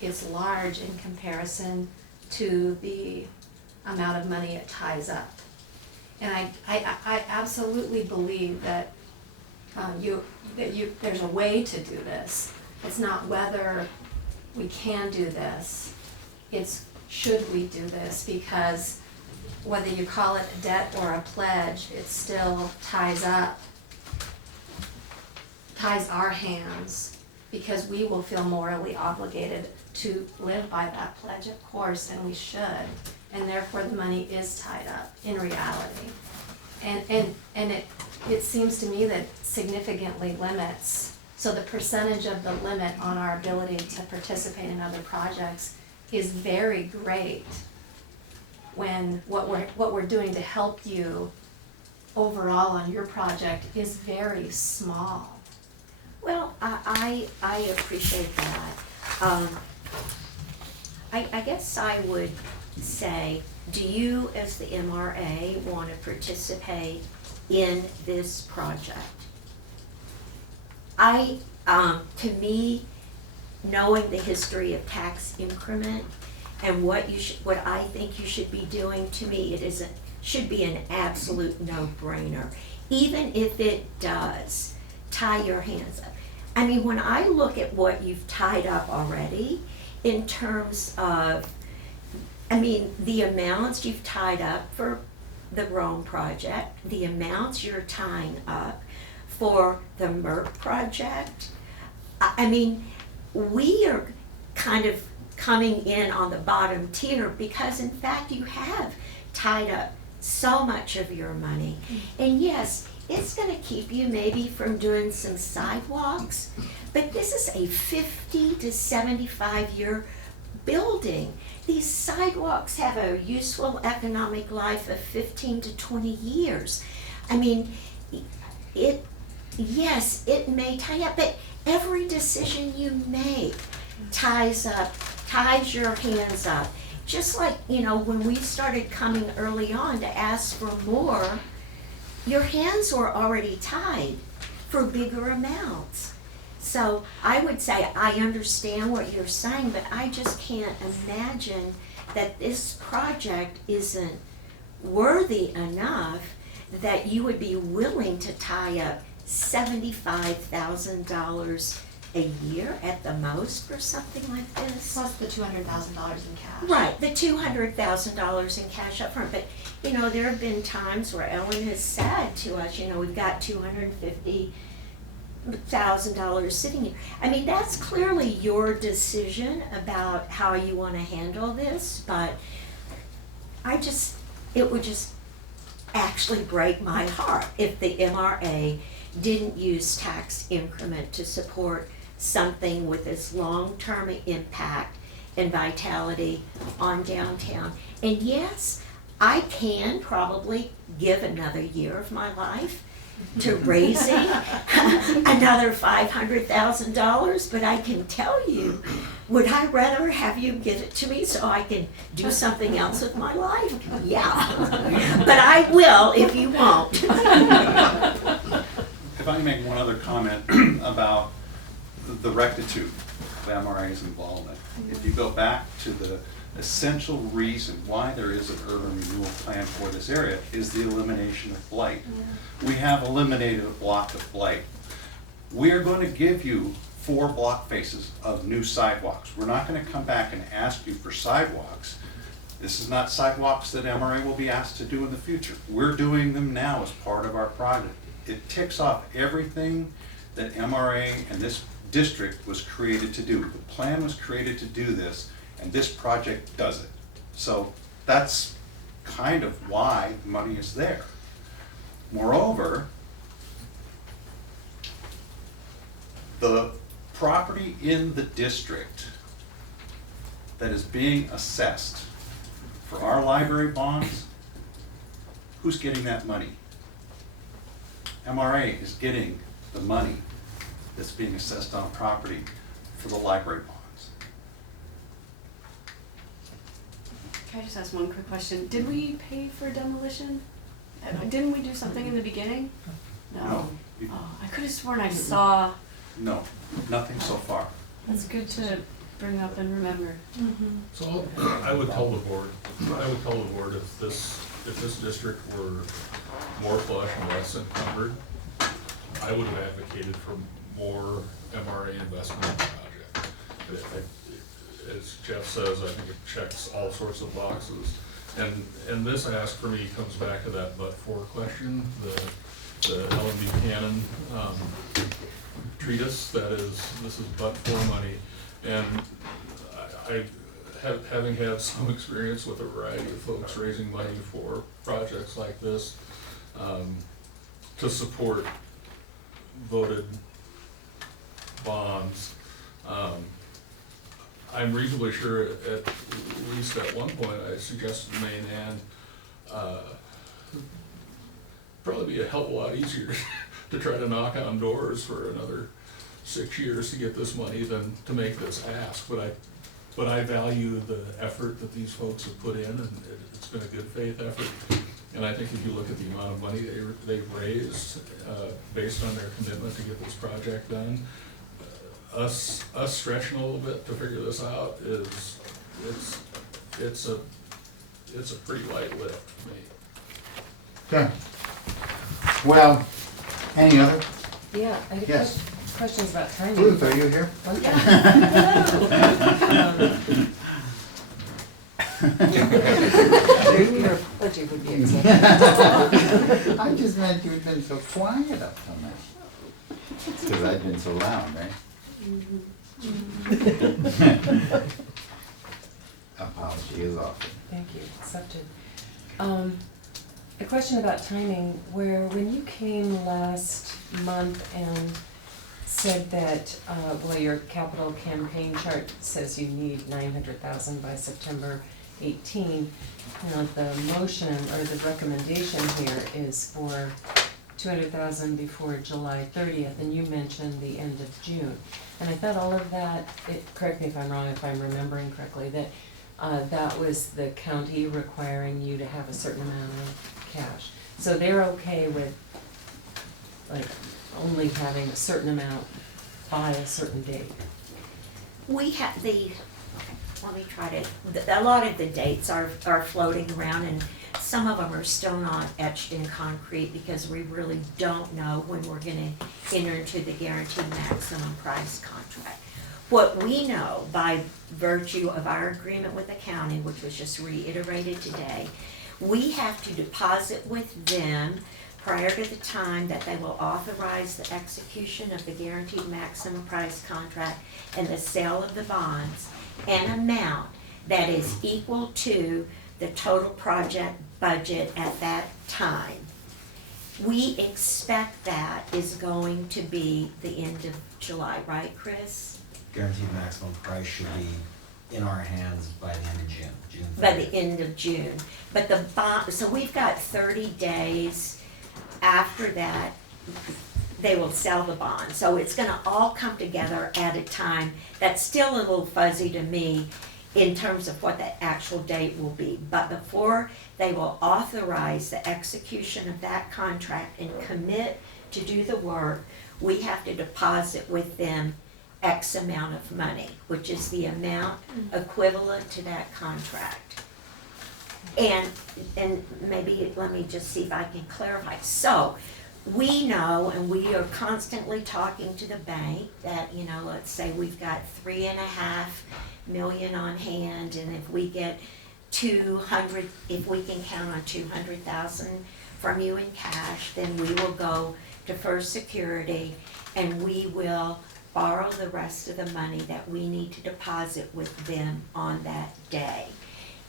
it's large in comparison to the amount of money it ties up. And I absolutely believe that there's a way to do this. It's not whether we can do this, it's should we do this, because whether you call it a debt or a pledge, it still ties our hands, because we will feel morally obligated to live by that pledge, of course, and we should, and therefore the money is tied up in reality. And it seems to me that significantly limits, so the percentage of the limit on our ability to participate in other projects is very great when what we're doing to help you overall on your project is very small. Well, I appreciate that. I guess I would say, do you as the MRA want to participate in this project? To me, knowing the history of tax increment and what I think you should be doing, to me, should be an absolute no-brainer, even if it does tie your hands up. I mean, when I look at what you've tied up already in terms of, the amounts you've tied up for the Rome project, the amounts you're tying up for the Merck project, we are kind of coming in on the bottom tier because in fact you have tied up so much of your money. And yes, it's going to keep you maybe from doing some sidewalks, but this is a 50 to 75 year building. These sidewalks have a useful economic life of 15 to 20 years. Yes, it may tie up, but every decision you make ties your hands up. Just like, when we started coming early on to ask for more, your hands were already tied for bigger amounts. So I would say I understand what you're saying, but I just can't imagine that this project isn't worthy enough that you would be willing to tie up $75,000 a year at the most for something like this. Plus the $200,000 in cash. Right, the $200,000 in cash up front, but there have been times where Ellen has said to us, we've got $250,000 sitting here. That's clearly your decision about how you want to handle this, but it would just actually break my heart if the MRA didn't use tax increment to support something with this long-term impact and vitality on downtown. And yes, I can probably give another year of my life to raising another $500,000, but I can tell you, would I rather have you give it to me so I can do something else with my life? Yeah, but I will if you won't. If I can make one other comment about the rectitude of MRA's involvement. If you go back to the essential reason why there is an urban renewal plan for this area is the elimination of blight. We have eliminated a block of blight. We are going to give you 4 block faces of new sidewalks. We're not going to come back and ask you for sidewalks This is not sidewalks that MRA will be asked to do in the future. We're doing them now as part of our project. It ticks off everything that MRA and this district was created to do. The plan was created to do this, and this project does it. So that's kind of why money is there. Moreover, the property in the district that is being assessed for our library bonds, who's getting that money? MRA is getting the money that's being assessed on property for the library bonds. Can I just ask one quick question? Did we pay for demolition? Didn't we do something in the beginning? No. Oh, I could have sworn I saw. No, nothing so far. That's good to bring up and remember. So I would tell the board, if this district were more flush and less encumbered, I would have advocated for more MRA investment in the project. As Jeff says, I think it checks all sorts of boxes. And this ask for me comes back to that but-for question, the Ellen Buchanan treatise, this is but-for money. And having had some experience with a variety of folks raising money for projects like this, to support voted bonds, I'm reasonably sure at least at one point I suggested to Maine Ann probably be a hell of a lot easier to try to knock on doors for another 6 years to get this money than to make this ask. But I value the effort that these folks have put in, and it's been a good faith effort. And I think if you look at the amount of money they've raised based on their commitment to get this project done, us stretching a little bit to figure this out it's a pretty light lift for me. Okay. Well, any other? Yeah, I have Yes. questions about timing. Ruth, are you here? Your budget would be accepted. I just meant you've been so quiet up till now. Because I've been so loud, right? Apology is offered. Thank you, accepted. A question about timing, where when you came last month and said that, well, your capital campaign chart says you need 900,000 by September 18. The motion or the recommendation here is for 200,000 before July 30th, and you mentioned the end of June. And I thought all of that, correct me if I'm wrong, if I'm remembering correctly, that that was the county requiring you to have a certain amount of cash. So they're okay with, like, only having a certain amount by a certain date. We have let me try to, a lot of the dates are floating around, and some of them are still not etched in concrete because we really don't know when we're gonna enter into the guaranteed maximum price contract. What we know by virtue of our agreement with the county, which was just reiterated today, we have to deposit with them prior to the time that they will authorize the execution of the guaranteed maximum price contract and the sale of the bonds, an amount that is equal to the total project budget at that time. We expect that is going to be the end of July, right, Chris? Guaranteed maximum price should be in our hands by the end of June. By the end of June. But the bond, so we've got 30 days after that, they will sell the bond. So it's gonna all come together at a time that's still a little fuzzy to me in terms of what the actual date will be. But before they will authorize the execution of that contract and commit to do the work, we have to deposit with them X amount of money, which is the amount equivalent to that contract. And maybe, let me just see if I can clarify. So, we know, and we are constantly talking to the bank that, let's say we've got $3.5 million on hand, and if we get 200, if we can count on 200,000 from you in cash, then we will go to First Security and we will borrow the rest of the money that we need to deposit with them on that day.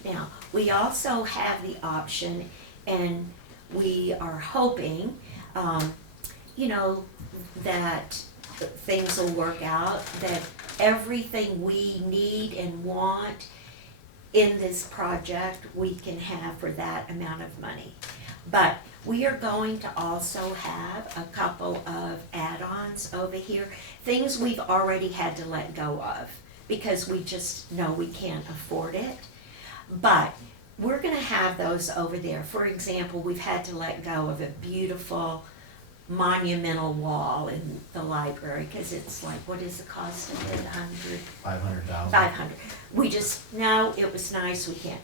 Now, we also have the option, and we are hoping, that things will work out, that everything we need and want in this project, we can have for that amount of money. But we are going to also have a couple of add-ons over here, things we've already had to let go of because we just know we can't afford it. But we're gonna have those over there. For example, we've had to let go of a beautiful monumental wall in the library, cause it's like, what is the cost of it, 500,000. 500. We just, no, it was nice, we can't.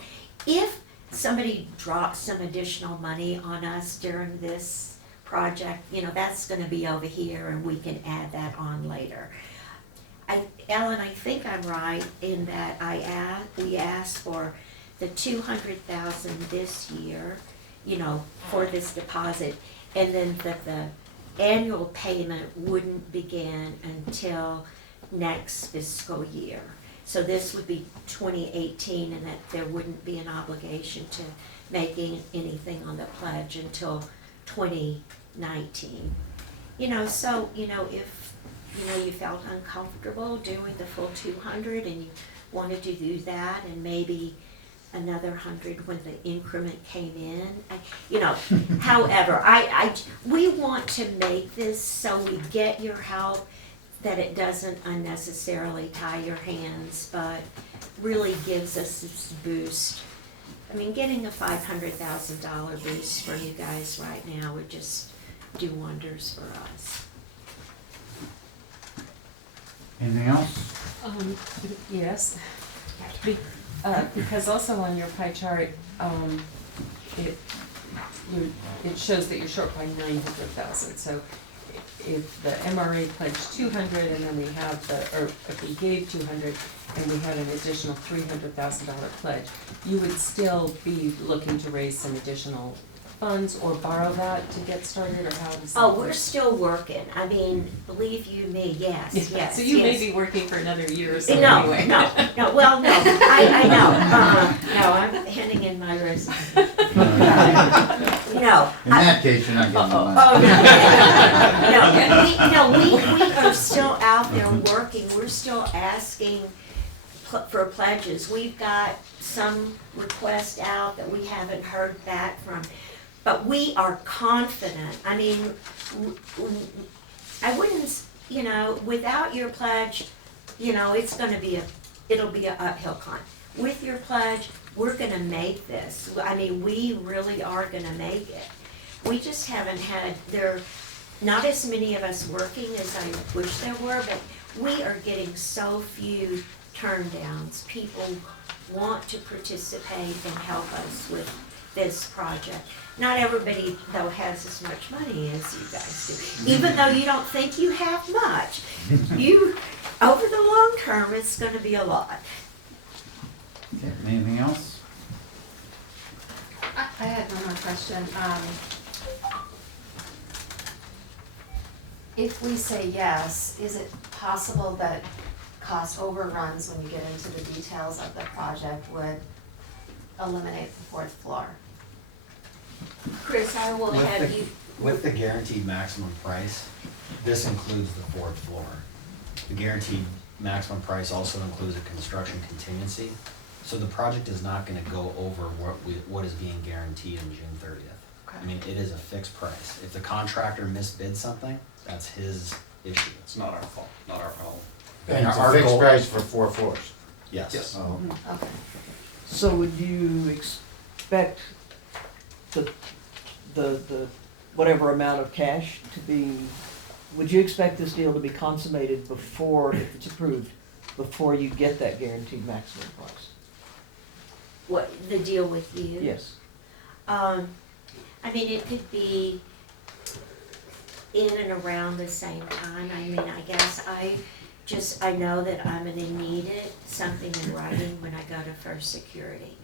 If somebody drops some additional money on us during this project, that's gonna be over here and we can add that on later. Ellen, I think I'm right in that we asked for the 200,000 this year, for this deposit, and then that the annual payment wouldn't begin until next fiscal year. So this would be 2018, and that there wouldn't be an obligation to making anything on the pledge until 2019. So, if, you felt uncomfortable doing the full 200 and you wanted to do that and maybe another 100 when the increment came in, however, we want to make this so we get your help, that it doesn't unnecessarily tie your hands, but really gives us this boost. I mean, getting a $500,000 boost for you guys right now would just do wonders for us. Anything else? Yes. Because also on your pie chart, it shows that you're short by 900,000, so if the MRA pledged 200 and then we have or if we gave 200 and we had an additional $300,000 pledge, you would still be looking to raise some additional funds or borrow that to get started, or how does that Oh, work? we're still working. I mean, believe you me, yes. So you may be working for another year or so No, anyway. no, well, no, I know. No, I'm handing in my resume. No. In that case, you're not getting the money. Oh, no. We are still out there working. We're still asking for pledges. We've got some requests out that we haven't heard back from. But we are confident. I mean, I wouldn't, without your pledge, it'll be an uphill climb. With your pledge, we're gonna make this. I mean, we really are gonna make it. We just haven't there are not as many of us working as I wish there were, but we are getting so few turndowns. People want to participate and help us with this project. Not everybody, though, has as much money as you guys do. Even though you don't think you have much, over the long term, it's gonna be a lot. Okay, anything else? I had one more question. If we say yes, is it possible that cost overruns when you get into the details of the project would eliminate the fourth floor? Chris, I will have you. With the guaranteed maximum price, this includes the fourth floor. The guaranteed maximum price also includes a construction contingency, so the project is not gonna go over what is being guaranteed in June 30th. Okay. I mean, it is a fixed price. If the contractor misbid something, that's his issue. It's not our fault, not our problem. And it's our a fixed goal. price for 4 floors. Yes. Oh, Okay. So would you expect the whatever amount of cash to be, would you expect this deal to be consummated before, if it's approved, before you get that guaranteed maximum price? What, the deal with you? Yes. I mean, it could be in and around the same time. I mean, I guess I know that I'm gonna need something in writing when I go to First Security.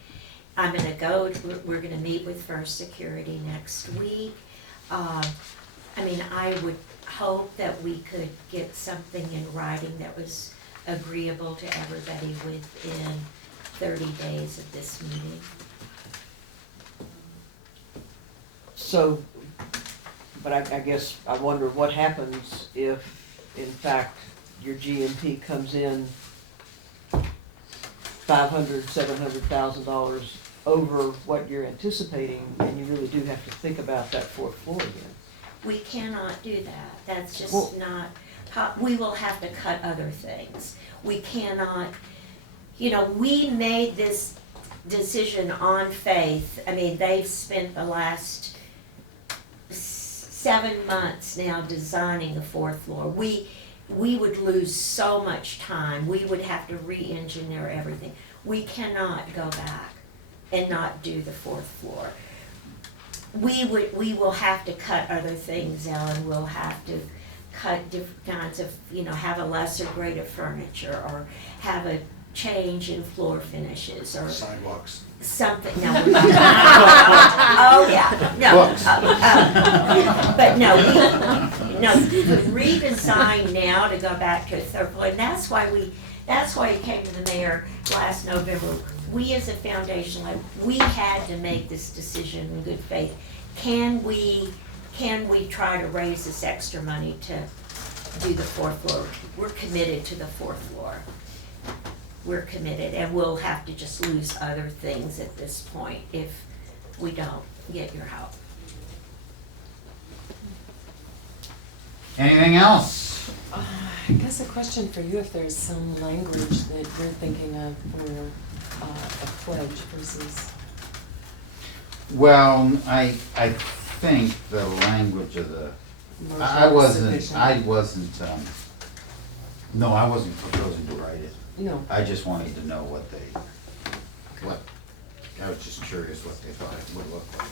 I'm gonna go, we're gonna meet with First Security next week. I mean, I would hope that we could get something in writing that was agreeable to everybody within 30 days of this meeting. So, but I guess I wonder what happens if, in fact, your GMP comes in $500,000, $700,000 over what you're anticipating, and you really do have to think about that fourth floor again. We cannot do that. That's just Well- not, we will have to cut other things. We cannot, we made this decision on faith. I mean, they've spent the last 7 months now designing the fourth floor. We would lose so much time. We would have to re-engineer everything. We cannot go back and not do the fourth floor. We will have to cut other things out, and we'll have to cut different kinds of, have a lesser grade of furniture, or have a change in floor finishes, or Sidewalks. something. No, we're not. Oh, yeah, no. But no, the redesign now to go back to a third floor, and that's why you came to the mayor last November. We as a foundation, we had to make this decision in good faith. Can we try to raise this extra money to do the fourth floor? We're committed to the fourth floor. We're committed, and we'll have to just lose other things at this point if we don't get your help. Anything else? I guess a question for you, if there's some language that you're thinking of for a pledge versus. Well, I think the language of the, I wasn't proposing to write it. No. I just wanted to know I was just curious what they thought it would look like.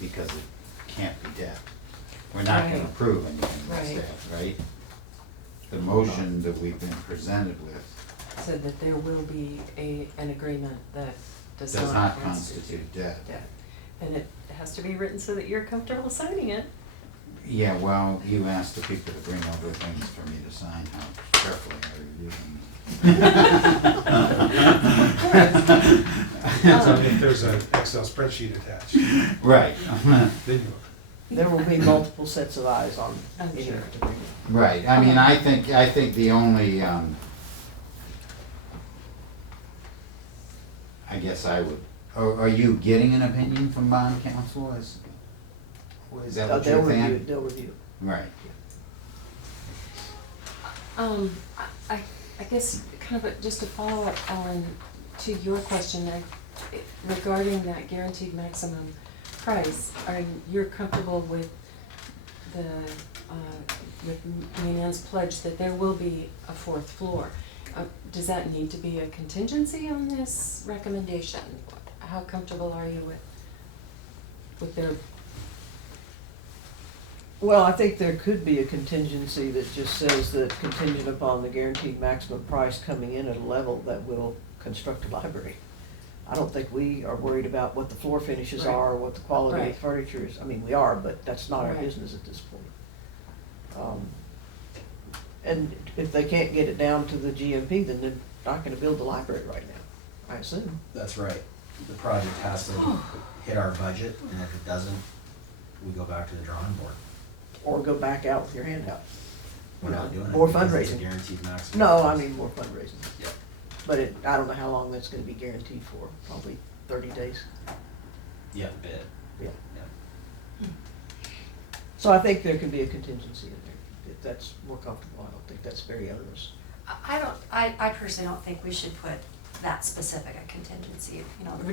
Because it can't be debt. We're not gonna Right. approve anything that's Right. debt, right? The motion that we've been presented with Said that there will be an agreement that does does not not constitute constitute debt. debt. And it has to be written so that you're comfortable signing it. Yeah, well, you asked the people to bring over things for me to sign, how carefully I review them. So if there's an Excel spreadsheet attached, Right, then you. There will be multiple sets of eyes on I'm any sure. agreement. right, I mean, I think the only, I guess I would, are you getting an opinion from bond counsel, is that what They'll you're review, saying? they'll review. Right, I guess kind of just to follow up, Ellen, to your question regarding that guaranteed maximum price, you're comfortable with with Maynard's pledge that there will be a fourth floor? Does that need to be a contingency on this recommendation? How comfortable are you with their? Well, I think there could be a contingency that just says that contingent upon the guaranteed maximum price coming in at a level that will construct a library. I don't think we are worried about what the floor finishes Right. are, or what the quality of Right. the furniture is. I mean, we are, but that's not our Right. business at this point. And if they can't get it down to the GMP, then they're not gonna build the library right now, I assume. That's right. The project has to hit our budget, and if it doesn't, we go back to the drawing board. Or go back out with your hand out. We're not doing it. More because it's a fundraising. guaranteed maximum. No, I price. mean more fundraising. Yep. But I don't know how long that's gonna be guaranteed for, probably 30 days. Yeah, bid. Yeah. Yeah. So I think there can be a contingency in there, if that's more comfortable. I don't think that's very onerous. I personally don't think we should put that specific a contingency, contingent on the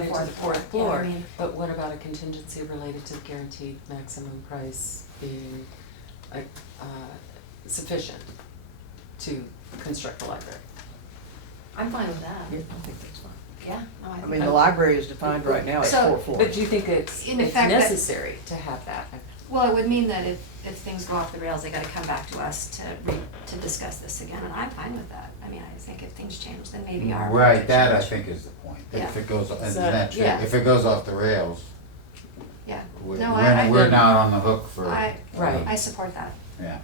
Related to the fourth Yeah, floor, I mean, but what about a contingency related to the guaranteed maximum price being sufficient to construct the library? I'm fine with that. Yeah, I think that's fine. Yeah, no, I I think. mean, the library is defined right now as So- 4 floors. But do you think it's In effect, that- necessary to have that? Well, it would mean that if things go off the rails, they gotta come back to us to discuss this again, and I'm fine with that. I mean, I think if things change, then maybe our. Right, that I change. think is the point. If Yeah. it goes, and So, that's true. yeah. If it goes off the rails, Yeah, we're, no, I. we're not on the hook for. Right. I support that, Yeah.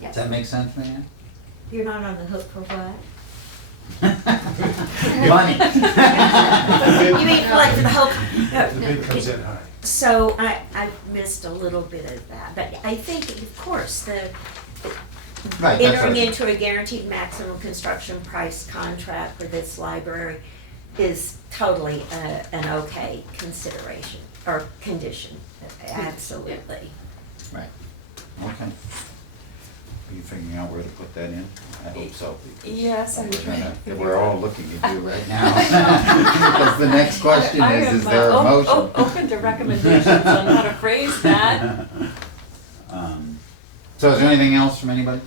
yes. Does that make sense, man? You're not on the hook for what? Money. You mean like for the whole? The bid comes in high. So I missed a little bit of that, but I think, of course, the Right, that's entering right. into a guaranteed maximum construction price contract for this library is totally an okay consideration or condition, absolutely. Right, okay. Are you figuring out where to put that in? I hope so. because Yes, I'm trying to figure We're all out. looking at you right now. Because the next question I is am, there a o- motion? open to recommendations on how to phrase that. So is there anything else from anybody?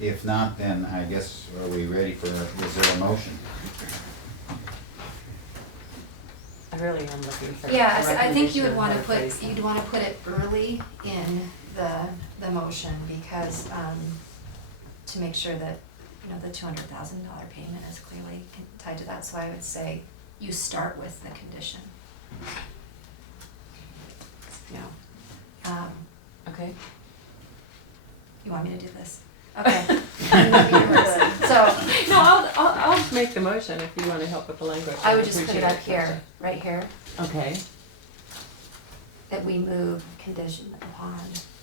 If not, then I guess, are we ready for, is there a motion? I really am looking for. Yeah, a I think you recommendation would on wanna how to put, phrase that. you'd wanna put it early in the motion, because, to make sure that, you know, the $200,000 payment is clearly tied to that, so I would say you start with the condition. You know, Okay. you want me to do this? Okay. So, No, I'll make the motion if you wanna help with the language. I would just put it appreciate up here, right here, Okay. that we move condition upon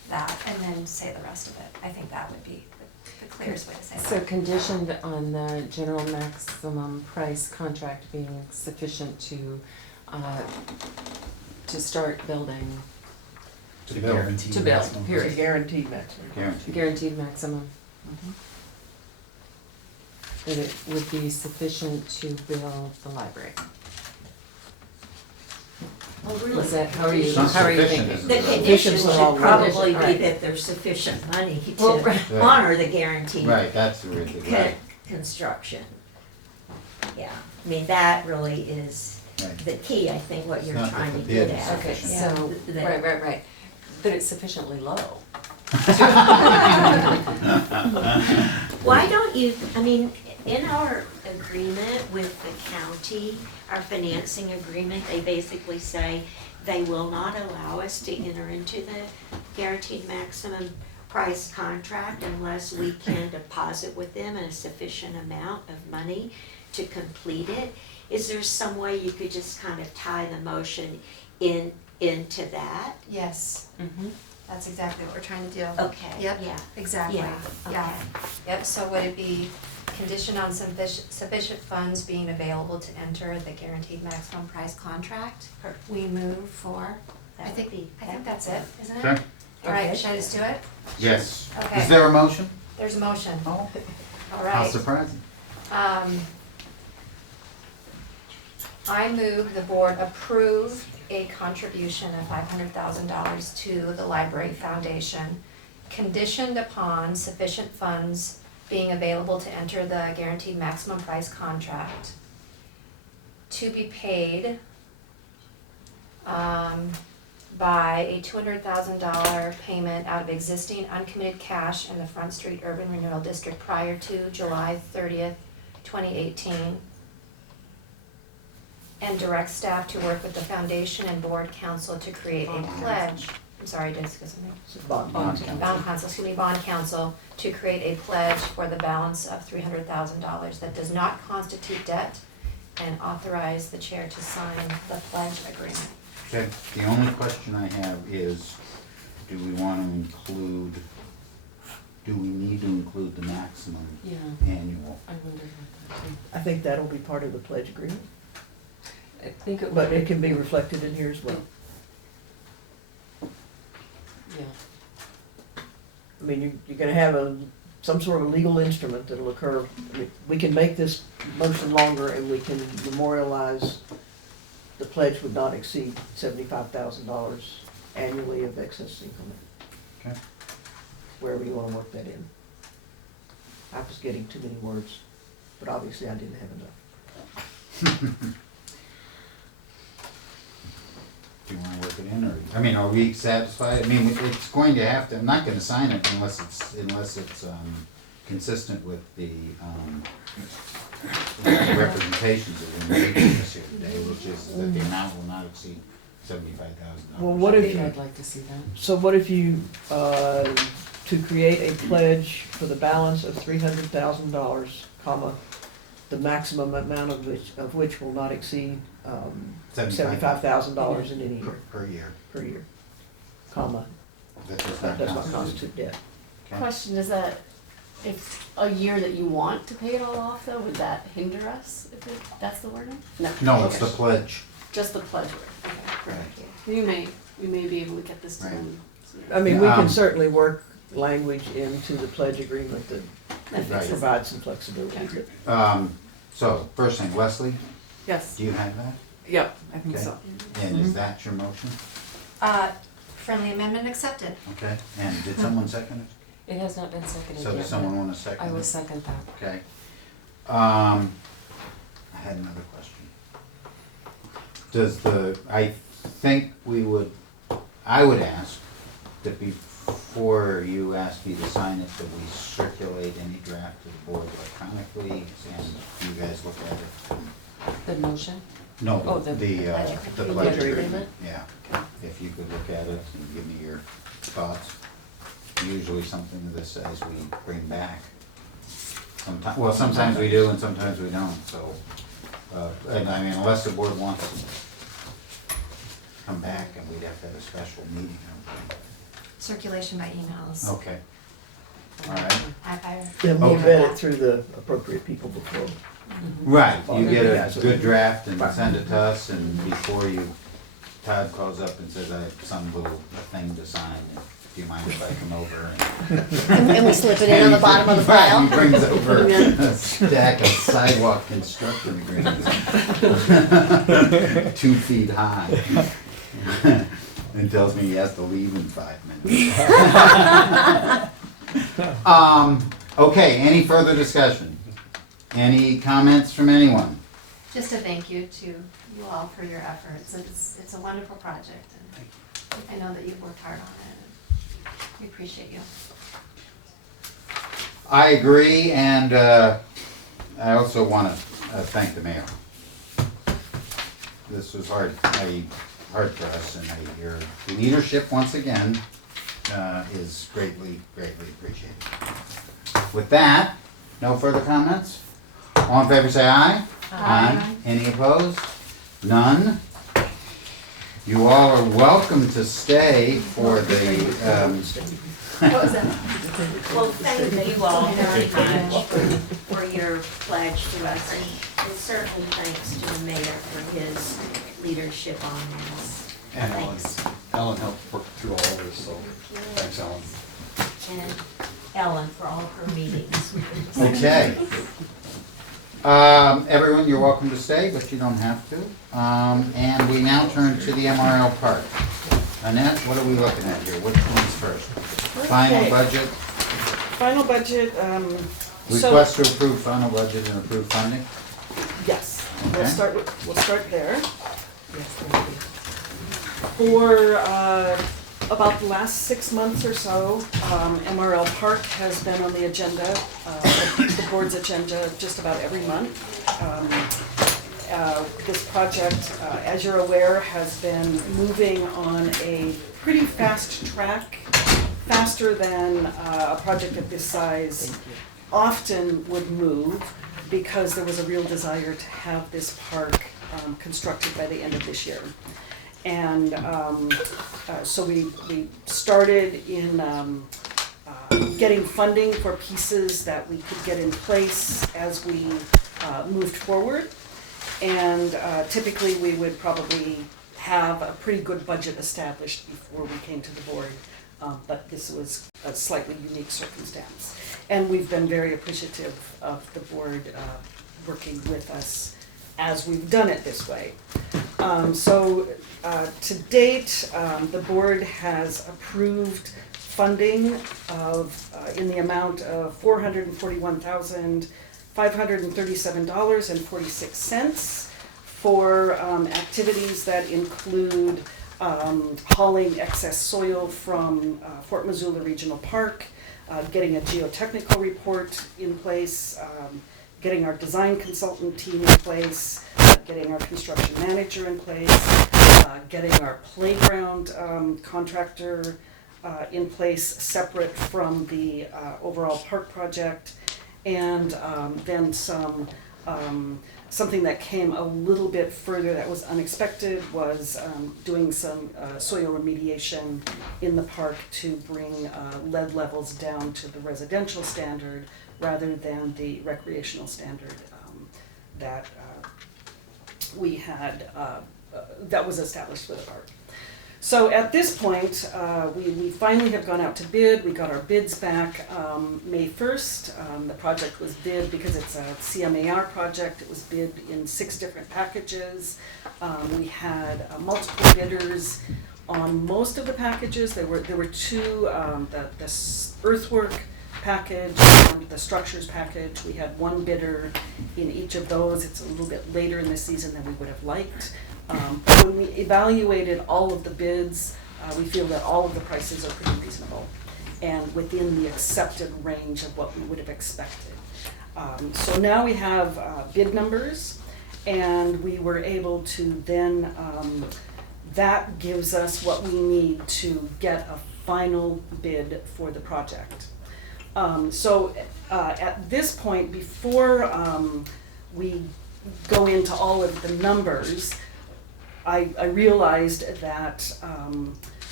that, and then say the rest of it. I think that would be the clearest way to say So that. conditioned on the general maximum price contract being sufficient to start building, To build. guarantee To build, maximum period. price. Guaranteed maximum. Guaranteed. guaranteed maximum. That it would be sufficient to build the library. Well, really, Is that, how are you, It's not how are you sufficient, thinking? is the it? condition Sufficient should along probably with- be Right. that there's sufficient money Well, to right. honor the guaranteed Right, that's really, right, construction. Yeah, I mean, that really is right. the key, I think, what It's you're not that trying the to bid get is at. Okay, sufficient. so, Yeah, right. That it's sufficiently low. Why don't you, I mean, in our agreement with the county, our financing agreement, they basically say they will not allow us to enter into the guaranteed maximum price contract unless we can deposit with them a sufficient amount of money to complete it. Is there some way you could just kind of tie the motion into that? Yes, Mm-hmm. that's exactly what we're trying to do. Okay, Yep. yeah, Exactly, yeah, yeah. okay. Yep, so would it be conditioned on sufficient funds being available to enter the guaranteed maximum price contract? We move for, I That would think, be- I think that's it, isn't it? Okay, All right, Okay. should I just do it? yes. Okay. Is there a motion? There's a motion, Oh, all how right. surprising. I move the board approve a contribution of $500,000 to the library foundation, conditioned upon sufficient funds being available to enter the guaranteed maximum price contract, to be paid by a $200,000 payment out of existing uncommitted cash in the Front Street Urban Renewal District prior to July 30th, 2018, and direct staff to work with the foundation and board council to create a pledge. I'm sorry, did I say something? It's a bond. Bond council, excuse me, bond council, to create a pledge for the balance of $300,000 that does not constitute debt, and authorize the chair to sign the pledge agreement. Okay, the only question I have is, do we want to include, do we need to include the maximum Yeah, annual? I wondered about that too. I think that'll be part of the pledge agreement, I think it would. but it can be reflected in here as well. Yeah, I mean, you're gonna have some sort of legal instrument that'll occur. I mean, we can make this motion longer and we can memorialize the pledge would not exceed $75,000 annually of excess income. Okay. Wherever you wanna work that in. I was getting too many words, but obviously I didn't have enough. you wanna work it in, or, I mean, are we satisfied? I mean, it's going to have to, I'm not gonna sign it unless it's consistent with the, representations that we're making this here today, which is that the amount will not exceed $75,000. Well, what I if think you, I'd like to see that. so what if you, to create a pledge for the balance of $300,000, comma, the maximum amount of which will not exceed, $75,000 in any year, Per year. per year, comma, That does that not does not constitute. constitute debt. Okay. Question, is that if a year that you want to pay it all off though, would that hinder us if that's the wording? No. No, it's the Okay. pledge. Just the pledge word, okay, Right. great. We may be able to get this to Right. them. I mean, we can Um, certainly work language into the pledge agreement that That Right. provides some flexibility. So, first thing, Leslie, Yes, do you have that? yep, I think Okay. so. And is that your motion? Friendly amendment accepted. Okay, and did someone second It has not been it? seconded So yet. does someone want to second I it? will second that. Okay. I had another question. I think I would ask that before you ask me to sign it, that we circulate any draft to the board electronically, and you guys look at it. The motion? No, Oh, the pledge pledge agreement. agreement, yeah. If you could look at it and give me your thoughts. Usually something of this as we bring back. Sometimes we do and sometimes we don't, so, and I mean, unless the board wants to come back, and we'd have to have a special meeting. Circulation by emails. Okay, all right. Then we'll Okay. vet it through the appropriate people before. Right, you get Yeah, a so- good draft and send it to us, and before Todd calls up and says, I have some little thing to sign, and do you mind if I come over? And we slip it in on the bottom of the Right, file. he brings over a stack of sidewalk construction agreements, 2 feet high, and tells me he has to leave in 5 minutes. Okay, any further discussion? Any comments from anyone? Just a thank you to you all for your efforts. It's a wonderful project, and I know that you've worked hard on it. We appreciate you. I agree, and I also want to thank the mayor. This was hard for us, and your leadership, once again, is greatly, greatly appreciated. With that, no further comments? All in favor, say aye. Aye. Any opposed? None? You all are welcome to stay for the, What was that? Well, thank you all very much for your pledge to us, and certainly thanks to the mayor for his leadership on this. And Thanks. Ellen helped work through all of this, so thanks, Ellen. And Ellen for all her meetings. Okay. Everyone, you're welcome to stay, but you don't have to. And we now turn to the MRL part. Annette, what are we looking at here? Which one's first? Final Okay. budget, Final budget, so, request to approve final budget and approve funding? yes, Okay. we'll start there. Yes, thank you. For about the last 6 months or so, MRL Park has been on the agenda, the board's agenda, just about every month. This project, as you're aware, has been moving on a pretty fast track, faster than a project of this size often would move, because there was a real desire to have this park constructed by the end of this year. And so we started in getting funding for pieces that we could get in place as we moved forward. And typically, we would probably have a pretty good budget established before we came to the board. But this was a slightly unique circumstance. And we've been very appreciative of the board working with us as we've done it this way. To date, the board has approved funding in the amount of $441,537.46 for activities that include hauling excess soil from Fort Missoula Regional Park, getting a geotechnical report in place, getting our design consultant team in place, getting our construction manager in place, getting our playground contractor in place separate from the overall park project, and then something that came a little bit further that was unexpected was doing some soil remediation in the park to bring lead levels down to the residential standard rather than the recreational standard that we had, that was established for the park. So at this point, we finally have gone out to bid. We got our bids back May 1st. The project was bid because it's a CMAR project. It was bid in 6 different packages. We had multiple bidders on most of the packages. There were 2, the earthwork package and the structures package. We had 1 bidder in each of those. It's a little bit later in the season than we would have liked. When we evaluated all of the bids, we feel that all of the prices are pretty reasonable and within the accepted range of what we would have expected. So now we have bid numbers, and we were able to then, that gives us what we need to get a final bid for the project. So at this point, before we go into all of the numbers, I realized that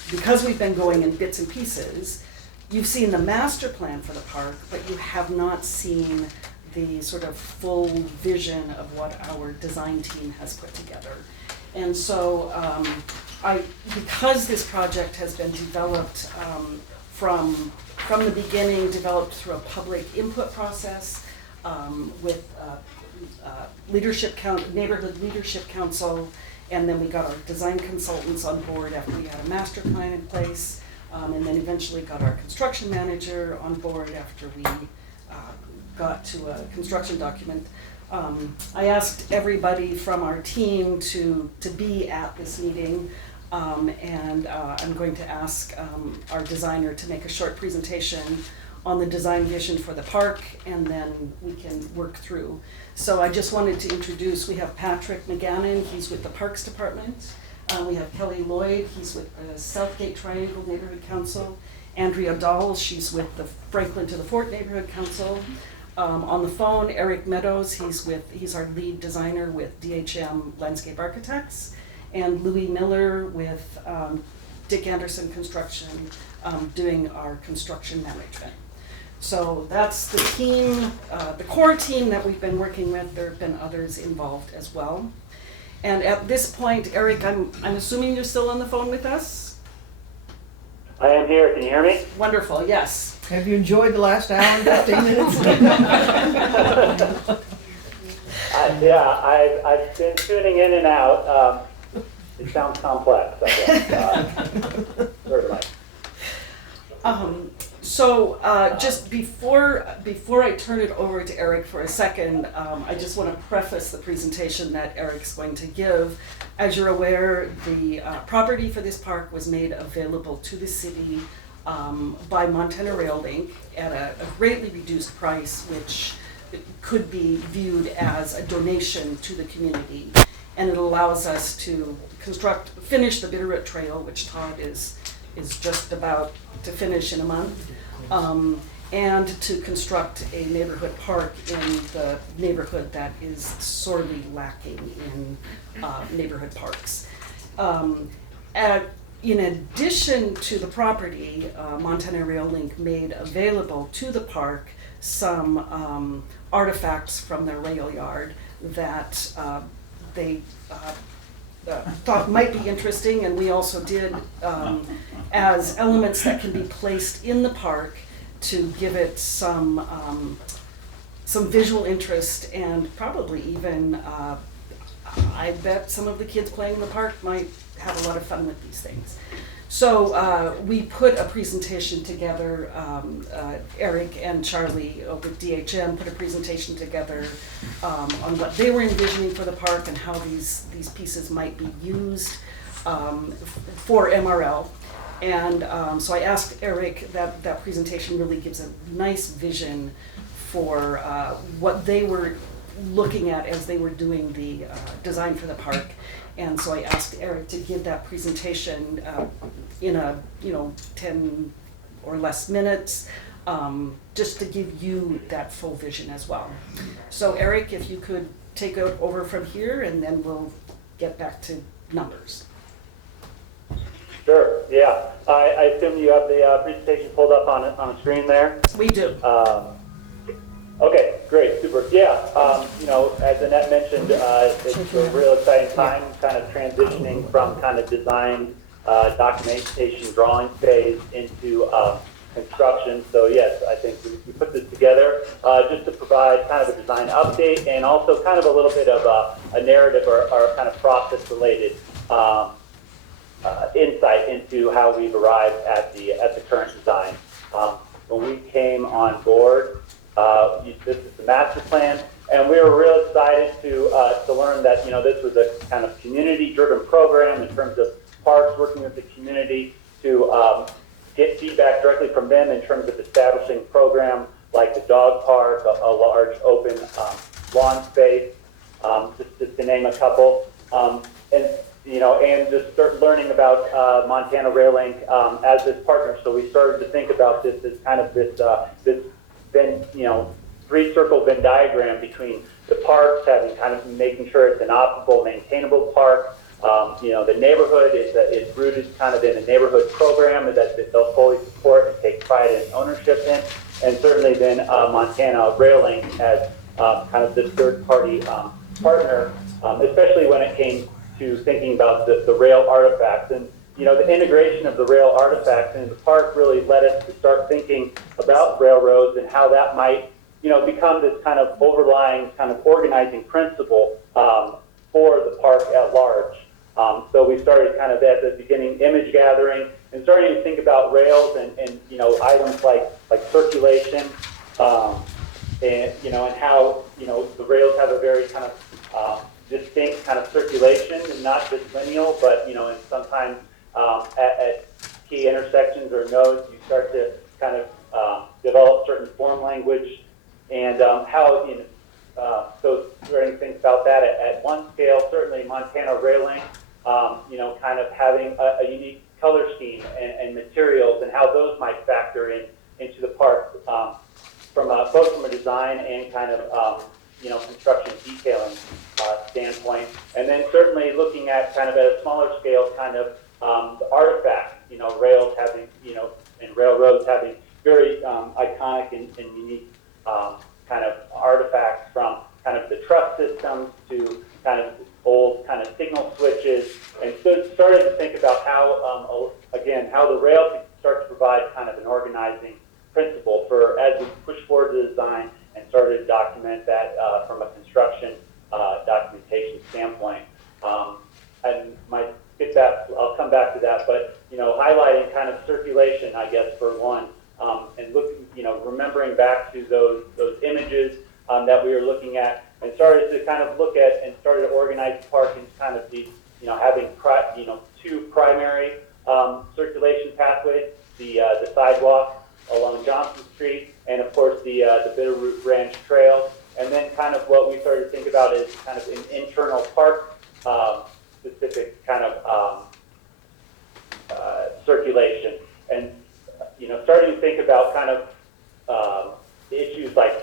because we've been going in bits and pieces, you've seen the master plan for the park, but you have not seen the sort of full vision of what our design team has put together. And so because this project has been developed from the beginning, developed through a public input process with neighborhood leadership council, and then we got our design consultants on board after we had a master plan in place, and then eventually got our construction manager on board after we got to a construction document. I asked everybody from our team to be at this meeting, and I'm going to ask our designer to make a short presentation on the design vision for the park, and then we can work through. So I just wanted to introduce, we have Patrick McGannon, he's with the Parks Department. We have Kelly Lloyd, he's with the Southgate Triangle Neighborhood Council. Andrea Dahl, she's with the Franklin to the Fort Neighborhood Council. On the phone, Eric Meadows, he's our lead designer with DHM Landscape Architects. And Louis Miller with Dick Anderson Construction, doing our construction management. So that's the team, the core team that we've been working with. There have been others involved as well. And at this point, Eric, I'm assuming you're still on the phone with us? I am here. Can you hear me? Wonderful, yes. Have you enjoyed the last hour and 15 minutes? Yeah, I've been tuning in and out. It sounds complex, I guess. Certainly. So just before I turn it over to Eric for a second, I just want to preface the presentation that Eric's going to give. As you're aware, the property for this park was made available to the city by Montana Rail Link at a greatly reduced price, which could be viewed as a donation to the community. And it allows us to finish the Bitterroot Trail, which Todd is just about to finish in a month, and to construct a neighborhood park in the neighborhood that is sorely lacking in neighborhood parks. In addition to the property, Montana Rail Link made available to the park some artifacts from their rail yard that they thought might be interesting, and we also did as elements that can be placed in the park to give it some visual interest, and probably even I bet some of the kids playing in the park might have a lot of fun with these things. So we put a presentation together, Eric and Charlie with DHM put a presentation together on what they were envisioning for the park and how these pieces might be used. for MRL. And so I asked Eric, that presentation really gives a nice vision for what they were looking at as they were doing the design for the park. And so I asked Eric to give that presentation in a 10 or less minutes, just to give you that full vision as well. So Eric, if you could take it over from here, and then we'll get back to numbers. Sure, yeah. I assume you have the presentation pulled up on the screen there? We do. Okay, great, super. Yeah, as Annette mentioned, it's a real exciting time, kind of transitioning from kind of design, documentation, drawing phase into construction. So yes, I think we put this together just to provide kind of a design update and also kind of a little bit of a narrative or kind of process related insight into how we've arrived at the current design. When we came on board, this is the master plan, and we were real excited to learn that this was a kind of community-driven program in terms of parks, working with the community to get feedback directly from them in terms of establishing program like the dog park, a large open lawn space, just to name a couple, and just start learning about Montana Rail Link as this partner. So we started to think about this as kind of this Venn, three-circle Venn diagram between the parks, having kind of making sure it's an operable, maintainable park. The neighborhood is rooted kind of in a neighborhood program that they'll fully support and take pride and ownership in. And certainly then Montana Rail Link as kind of this third-party partner, especially when it came to thinking about the rail artifacts. And the integration of the rail artifacts into the park really led us to start thinking about railroads and how that might, become this kind of overlying kind of organizing principle for the park at large. So we started kind of at the beginning image gathering and starting to think about rails and items like circulation, and how, the rails have a very kind of distinct kind of circulation, and not just lineal, but, and sometimes at key intersections or nodes, you start to kind of develop certain form language, and how, so starting to think about that at one scale, certainly Montana Rail Link, kind of having a unique color scheme and materials and how those might factor into the park both from a design and kind of, construction detailing standpoint. And then certainly looking at kind of at a smaller scale, kind of the artifacts, rails having, and railroads having very iconic and unique kind of artifacts, from kind of the truss systems to kind of old kind of signal switches, and so started to think about how, again, how the rail could start to provide kind of an organizing principle for as we push forward the design and started to document that from a construction documentation standpoint. And might get that, I'll come back to that, but highlighting kind of circulation, I guess, for one, and looking, remembering back to those images that we were looking at, and started to kind of look at and started to organize the park into kind of these, having two primary circulation pathways, the sidewalk along Johnson Street, and of course the Bitterroot Ranch Trail, and then kind of what we started to think about is kind of an internal park specific kind of circulation, and starting to think about kind of issues like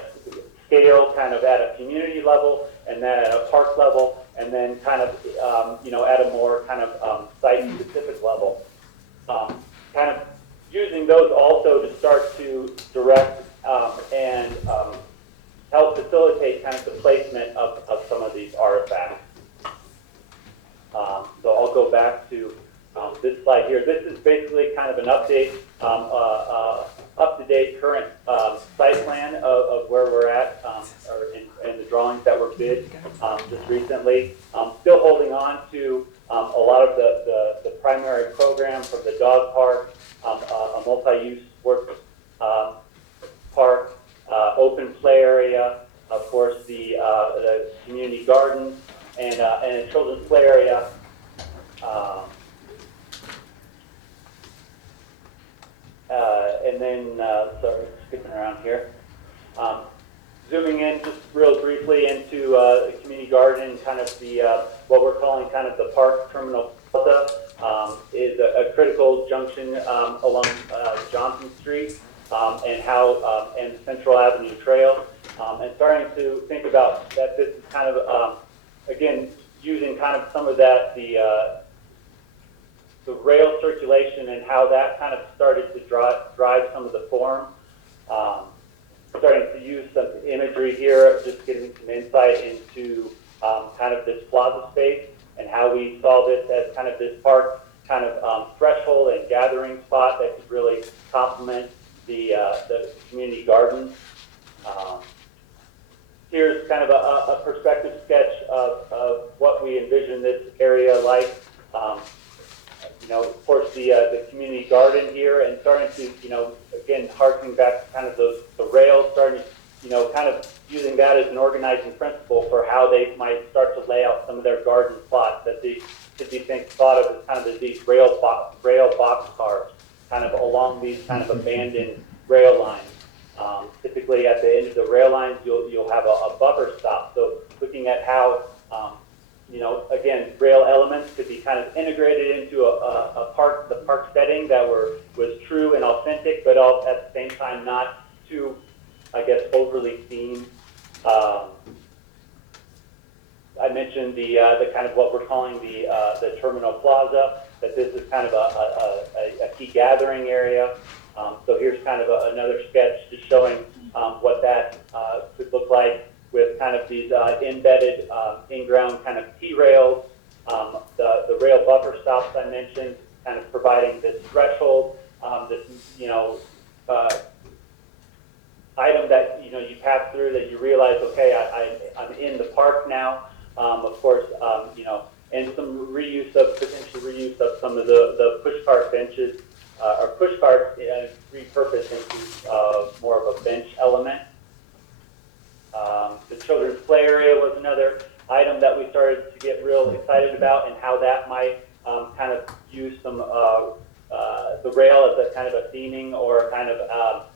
scale, kind of at a community level, and then at a park level, and then kind of at a more kind of site-specific level. Kind of using those also to start to direct and help facilitate kind of the placement of some of these artifacts. So I'll go back to this slide here. This is basically kind of an update, up-to-date current site plan of where we're at, and the drawings that were bid just recently. Still holding on to a lot of the primary program from the dog park, a multi-use sports park, open play area, of course the community garden, and a children's play area, And then, sorry, skipping around here. Zooming in just real briefly into the community garden, kind of the what we're calling kind of the park terminal plaza, is a critical junction along Johnson Street and how and Central Avenue Trail, and starting to think about that this is kind of again using kind of some of that the rail circulation and how that kind of started to drive some of the form. Starting to use some imagery here, just getting some insight into kind of this plaza space and how we saw this as kind of this park kind of threshold and gathering spot that could really complement the community garden. Here's kind of a perspective sketch of what we envision this area like. You know, of course, the community garden here, and starting to, you know, again, harkening back to kind of the rails, starting, you know, kind of using that as an organizing principle for how they might start to lay out some of their garden plots that they could be thought of as kind of these rail boxcars, kind of along these kind of abandoned rail lines. Typically, at the end of the rail lines, you'll have a buffer stop. So, looking at how you know, again, rail elements could be kind of integrated into the park setting that was true and authentic, but all at the same time not too, I guess, overly themed. I mentioned the kind of what we're calling the terminal plaza, that this is kind of a key gathering area. So here's kind of another sketch just showing what that could look like, with kind of these embedded in-ground kind of T-rails, the rail buffer stops I mentioned, kind of providing this threshold, this, you know, item that, you know, you pass through that you realize, okay, I'm in the park now. Of course, you know, and some potential reuse of some of the push cart benches, or push carts repurposed into more of a bench element. The children's play area was another item that we started to get real excited about, and how that might kind of use some the rail as a kind of a theming, or kind of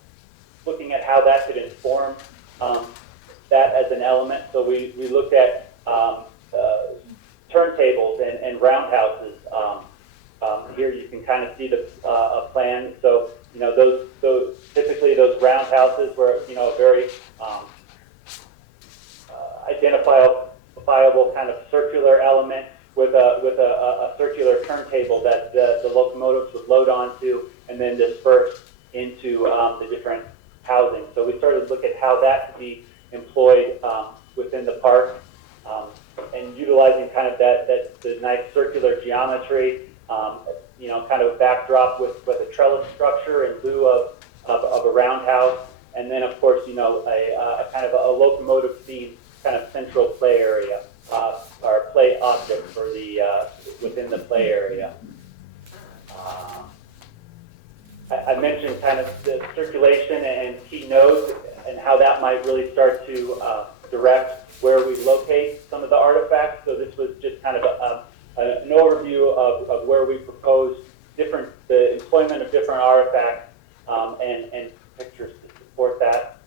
looking at how that could inform that as an element. So we looked at turntables and roundhouses. Here you can kind of see a plan. So, you know, those typically those roundhouses were, you know, very identifiable kind of circular element with a circular turntable that the locomotives would load onto and then disperse into the different housing. So we started to look at how that could be employed within the park, and utilizing kind of the nice circular geometry, you know, kind of backdrop with a trellis structure in lieu of a roundhouse, and then of course, you know, a kind of a locomotive themed kind of central play area, or play object for the within the play area. I mentioned kind of the circulation and key nodes, and how that might really start to direct where we locate some of the artifacts. So this was just kind of an overview of where we proposed the employment of different artifacts, and pictures to support that.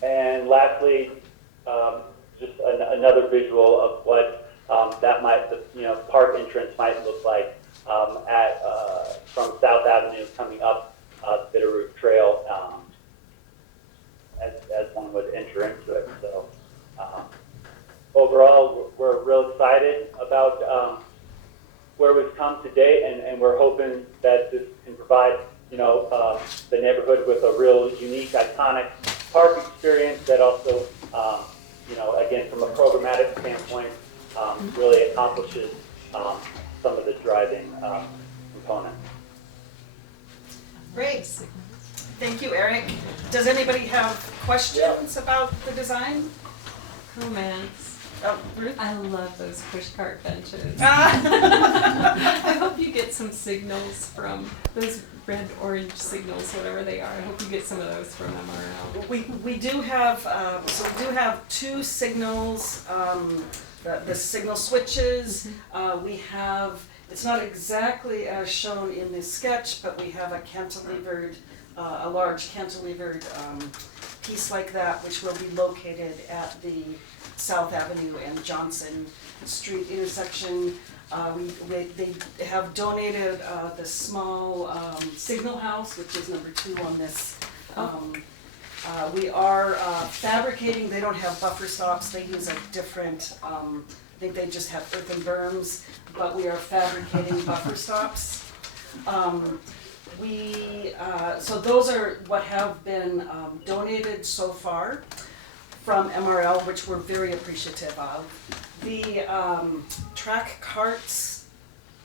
And lastly, just another visual of what that might, you know, park entrance might look like from South Avenue coming up Bitterroot Trail, as one would enter into it. So overall, we're real excited about where we've come to date, and we're hoping that this can provide, you know, the neighborhood with a real unique, iconic park experience that also, you know, again, from a programmatic standpoint, really accomplishes some of the driving components. Great. Thank you, Eric. Does anybody have questions about the design? Comments. Oh, Ruth? I love those push cart benches. Ah. I hope you get some signals from those red, orange signals, whatever they are. I hope you get some of those from MRL. We do have, so we do have two signals, the signal switches. We have it's not exactly as shown in this sketch, but we have a cantilevered, a large cantilevered piece like that, which will be located at the South Avenue and Johnson Street intersection. They have donated the small signal house, which is number 2 on this. We are fabricating. They don't have buffer stops. They use a different, I think they just have earthen berms, but we are fabricating buffer stops. So those are what have been donated so far from MRL, which we're very appreciative of. The track carts,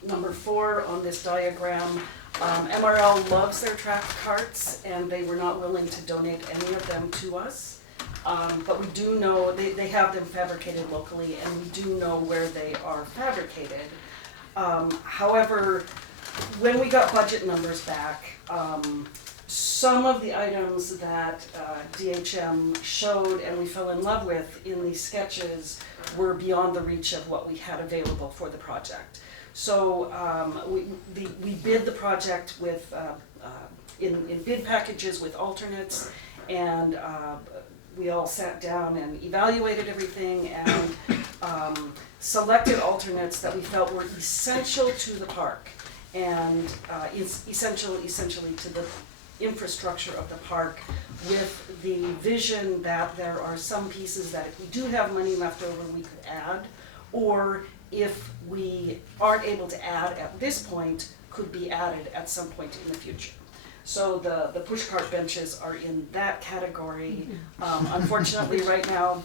number 4 on this diagram, MRL loves their track carts, and they were not willing to donate any of them to us. But we do know, they have them fabricated locally, and we do know where they are fabricated. However, when we got budget numbers back, some of the items that DHM showed and we fell in love with in these sketches were beyond the reach of what we had available for the project. So we bid the project with in bid packages with alternates, and we all sat down and evaluated everything and selected alternates that we felt were essential to the park and essentially to the infrastructure of the park, with the vision that there are some pieces that if we do have money left over we could add, or if we aren't able to add at this point, could be added at some point in the future. So the pushcart benches are in that category. Unfortunately, right now,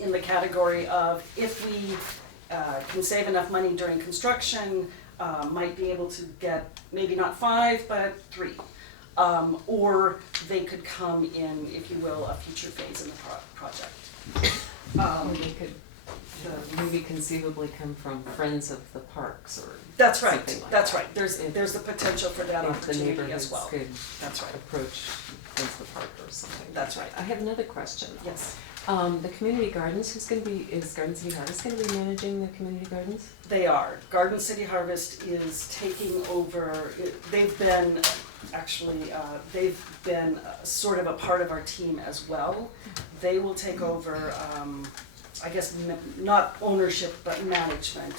in the category of if we can save enough money during construction, might be able to get maybe not 5, but 3. Or they could come in, if you will, a future phase in the project. Or they could maybe conceivably come from Friends of the Parks or That's right, something like that's that. right. There's the potential for that If the opportunity neighborhoods as well. could That's right. approach Friends of the Park or something. That's right. I have another question. Yes. The community gardens, is Garden City Harvest gonna be managing the community gardens? They are. Garden City Harvest is taking over, they've been sort of a part of our team as well. They will take over, I guess, not ownership, but management,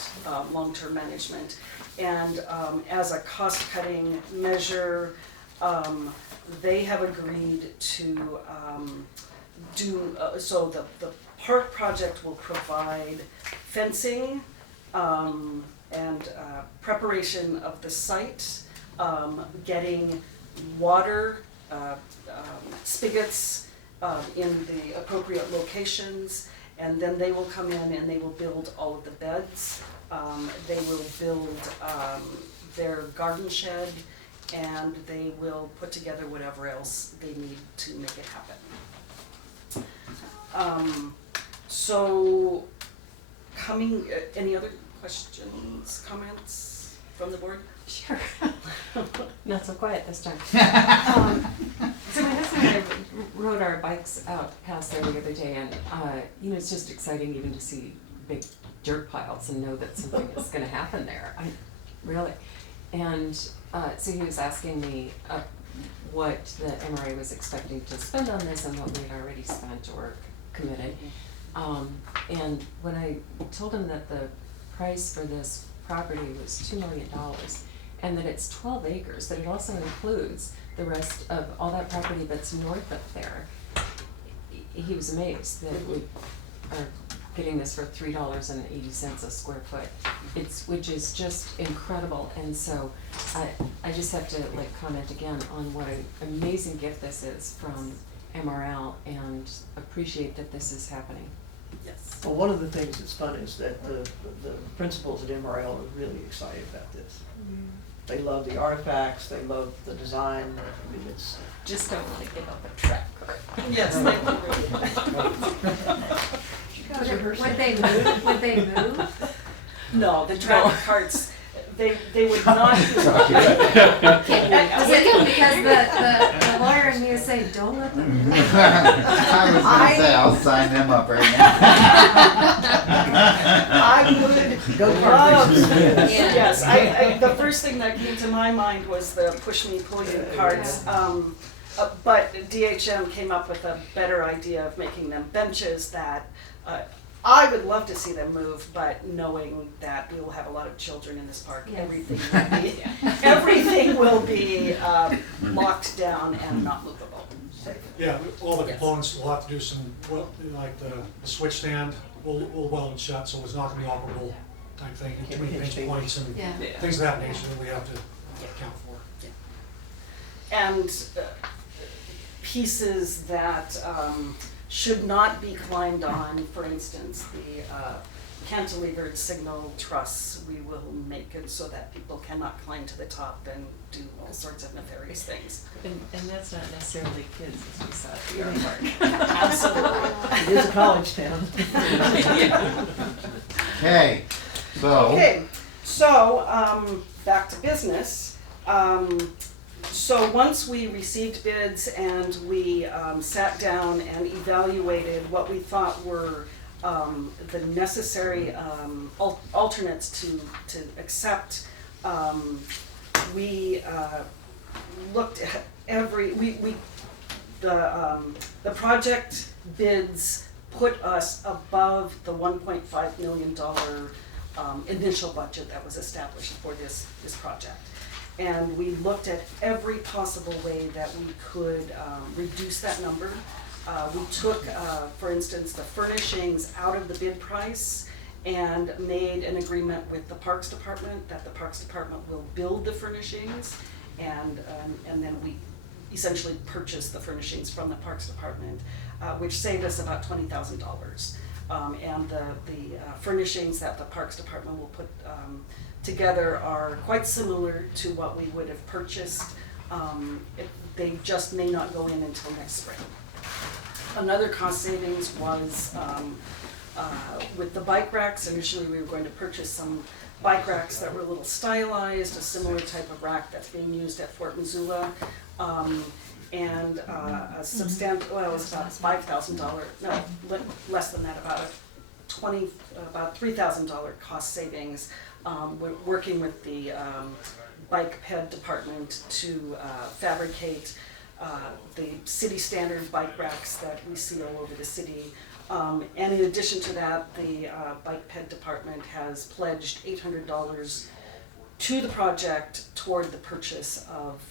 long-term management. And as a cost-cutting measure, they have agreed to do, so the park project will provide fencing and preparation of the site, getting water spigots in the appropriate locations, and then they will come in and they will build all of the beds. They will build their garden shed, and they will put together whatever else they need to make it happen. So, any other questions, comments from the board? Sure. Not so quiet this time. So my husband and I rode our bikes out past there the other day, and it's just exciting even to see big dirt piles and know that something is going to happen there. Really. And so he was asking me what the MRA was expecting to spend on this and what we had already spent or committed. And when I told him that the price for this property was $2 million and that it's 12 acres, that it also includes the rest of all that property that's north of there, he was amazed that we are getting this for $3.80 a square foot. Which is just incredible, and so I just have to comment again on what an amazing gift this is from MRL and appreciate that this is happening. Yes. Well, one of the things that's fun is that the principals at MRL are really excited about this. They love the artifacts, they love the design. I mean, it's just don't want to give up a track card. Yes, Would they move? Would they move? No, the track carts, they would not. Was it because the lawyer in me is saying, don't let them. I was gonna say, I'll sign them up right now. I would Go love Cardinals. this. Yeah. Yes, the first thing that came to my mind was the push me, pull you cards. But DHM came up with a better idea of making them benches that, I would love to see them move, but knowing that we will have a lot of children in this park, Yes. everything will be locked down and not movable. Yeah, all the components, we'll have to do some, like the switch stand, we'll weld it shut, so it's not gonna be operable type thing, too many pinch points and Yeah. things of that nature that we have to account for. And pieces that should not be climbed on, for instance, the cantilevered signal truss, we will make it so that people cannot climb to the top and do all sorts of nefarious things. And that's not necessarily kids, as we saw at the art park. Absolutely. It is a college town. Okay, so. Okay, so, back to business. So once we received bids and we sat down and evaluated what we thought were the necessary alternates to accept, we looked at the project bids put us above the $1.5 million initial budget that was established for this project. And we looked at every possible way that we could reduce that number. We took, for instance, the furnishings out of the bid price and made an agreement with the Parks Department that the Parks Department will build the furnishings, and then we essentially purchased the furnishings from the Parks Department, which saved us about $20,000. And the furnishings that the Parks Department will put together are quite similar to what we would have purchased. They just may not go in until next spring. Another cost savings was with the bike racks. Initially, we were going to purchase some bike racks that were a little stylized, a similar type of rack that's being used at Fort Missoula. And a substantial, well, it was about $5,000, no, less than that, about $3,000 cost savings. We're working with the bike ped department to fabricate the city standard bike racks that we see all over the city. And in addition to that, the bike ped department has pledged $800 to the project toward the purchase of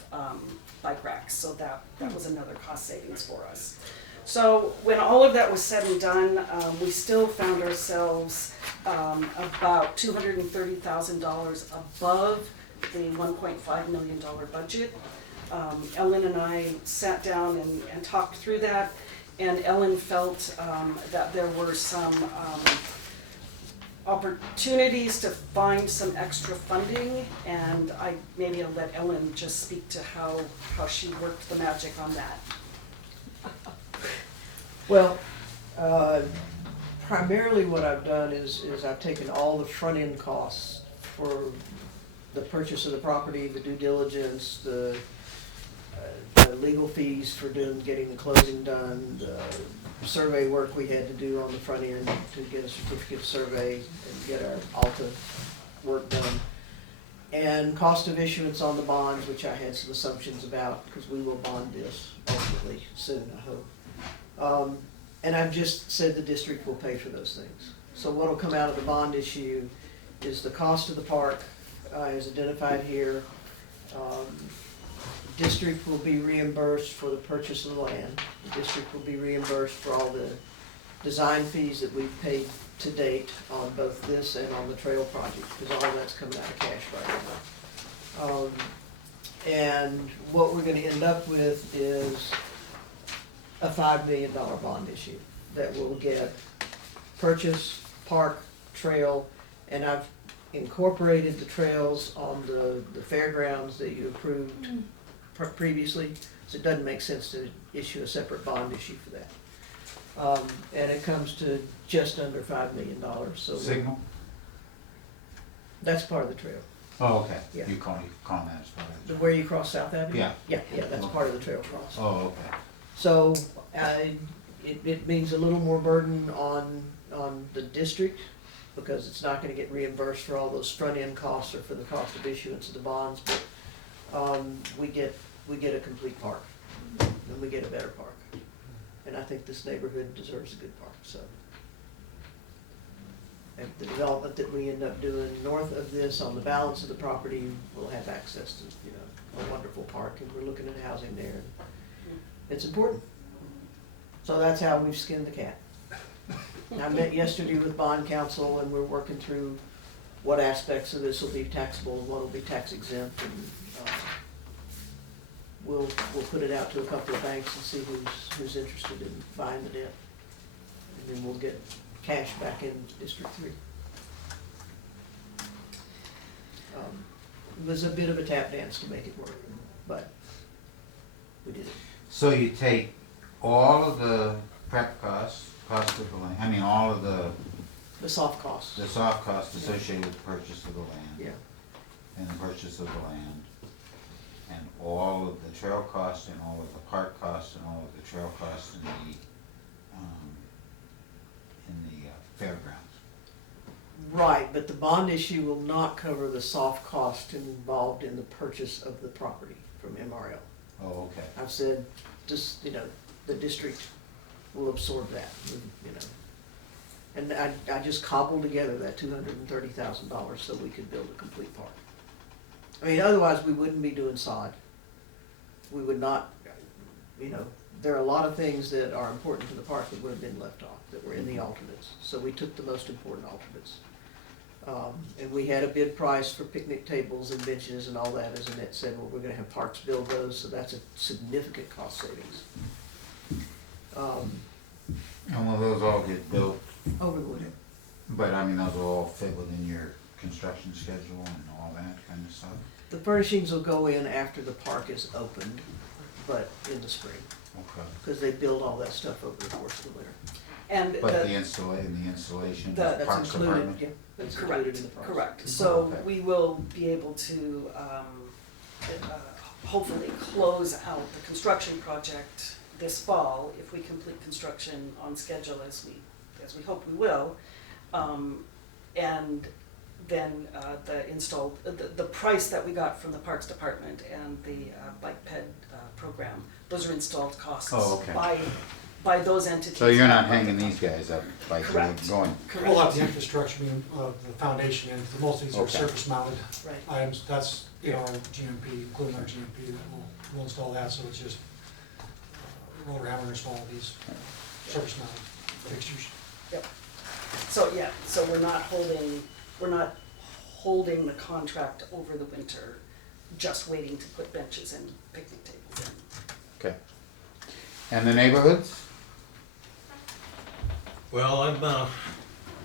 bike racks, so that was another cost savings for us. So when all of that was said and done, we still found ourselves about $230,000 above the $1.5 million budget. Ellen and I sat down and talked through that, and Ellen felt that there were some opportunities to find some extra funding, and maybe I'll let Ellen just speak to how she worked the magic on that. Well, primarily what I've done is I've taken all the front-end costs for the purchase of the property, the due diligence, the legal fees for getting the closing done, the survey work we had to do on the front end to get a certificate of survey and get our Alta work done. And cost of issuance on the bonds, which I had some assumptions about, because we will bond this ultimately soon, I hope. And I've just said the district will pay for those things. So what will come out of the bond issue is the cost of the park, as identified here. The district will be reimbursed for the purchase of the land. The district will be reimbursed for all the design fees that we've paid to date on both this and on the trail project, because all that's coming out of cash right now. And what we're gonna end up with is a $5 million bond issue that will get purchase, park, trail, and I've incorporated the trails on the fairgrounds that you approved previously, so it doesn't make sense to issue a separate bond issue for that. And it comes to just under $5 million, so. Signal? That's part of the trail. Oh, okay. Yeah. You call that as part of the. Where you cross South Avenue? Yeah. Yeah, that's part of the trail cross. Oh, okay. So, it means a little more burden on the district, because it's not gonna get reimbursed for all those front-end costs or for the cost of issuance of the bonds, but, we get a complete park, and we get a better park. And I think this neighborhood deserves a good park, so. And the development that we end up doing north of this on the balance of the property will have access to, a wonderful park, and we're looking at housing there. It's important. So that's how we've skinned the cat. I met yesterday with bond counsel, and we're working through what aspects of this will be taxable and what will be tax exempt, and we'll put it out to a couple of banks and see who's interested in buying the debt, and then we'll get cash back in District 3. It was a bit of a tap dance to make it work, but we did it. So you take all of the prep costs, cost of the land, I mean, all of The soft costs. the soft costs associated with the purchase of the land. Yeah. And the purchase of the land, and all of the trail costs, and all of the park costs, and all of the trail costs in the fairgrounds. Right, but the bond issue will not cover the soft cost involved in the purchase of the property from MRL. Oh, okay. I've said, just, the district will absorb that, And I just cobbled together that $230,000 so we could build a complete park. I mean, otherwise we wouldn't be doing sod. We would not, there are a lot of things that are important to the park that would have been left off, that were in the alternates. So we took the most important alternates. And we had a bid price for picnic tables and benches and all that, as Annette said, well, we're gonna have parks build those, so that's a significant cost savings. And will those all get built? Over the winter. But I mean, those will all fit within your construction schedule and all that kind of stuff? The furnishings will go in after the park is opened, but in the spring, Okay. because they build all that stuff over the course of the winter. And But the installation, the That's Parks included, Department? yeah, that's included correct, in the price. correct. So Okay. we will be able to hopefully close out the construction project this fall if we complete construction on schedule as we hope we will. And then the price that we got from the Parks Department and the bike ped program, those are installed costs Oh, okay. by those entities. So you're not hanging these guys up like you're Correct. going? Pull out the infrastructure, the foundation, and most of these are Okay. surface mounted Right. items. That's, our GMP, including our GMP, that we'll install that, so it's just roller hammer install these surface mounted fixtures. Yep. So, yeah, so we're not holding the contract over the winter, just waiting to put benches and picnic tables in. Okay. And the neighborhoods? Well,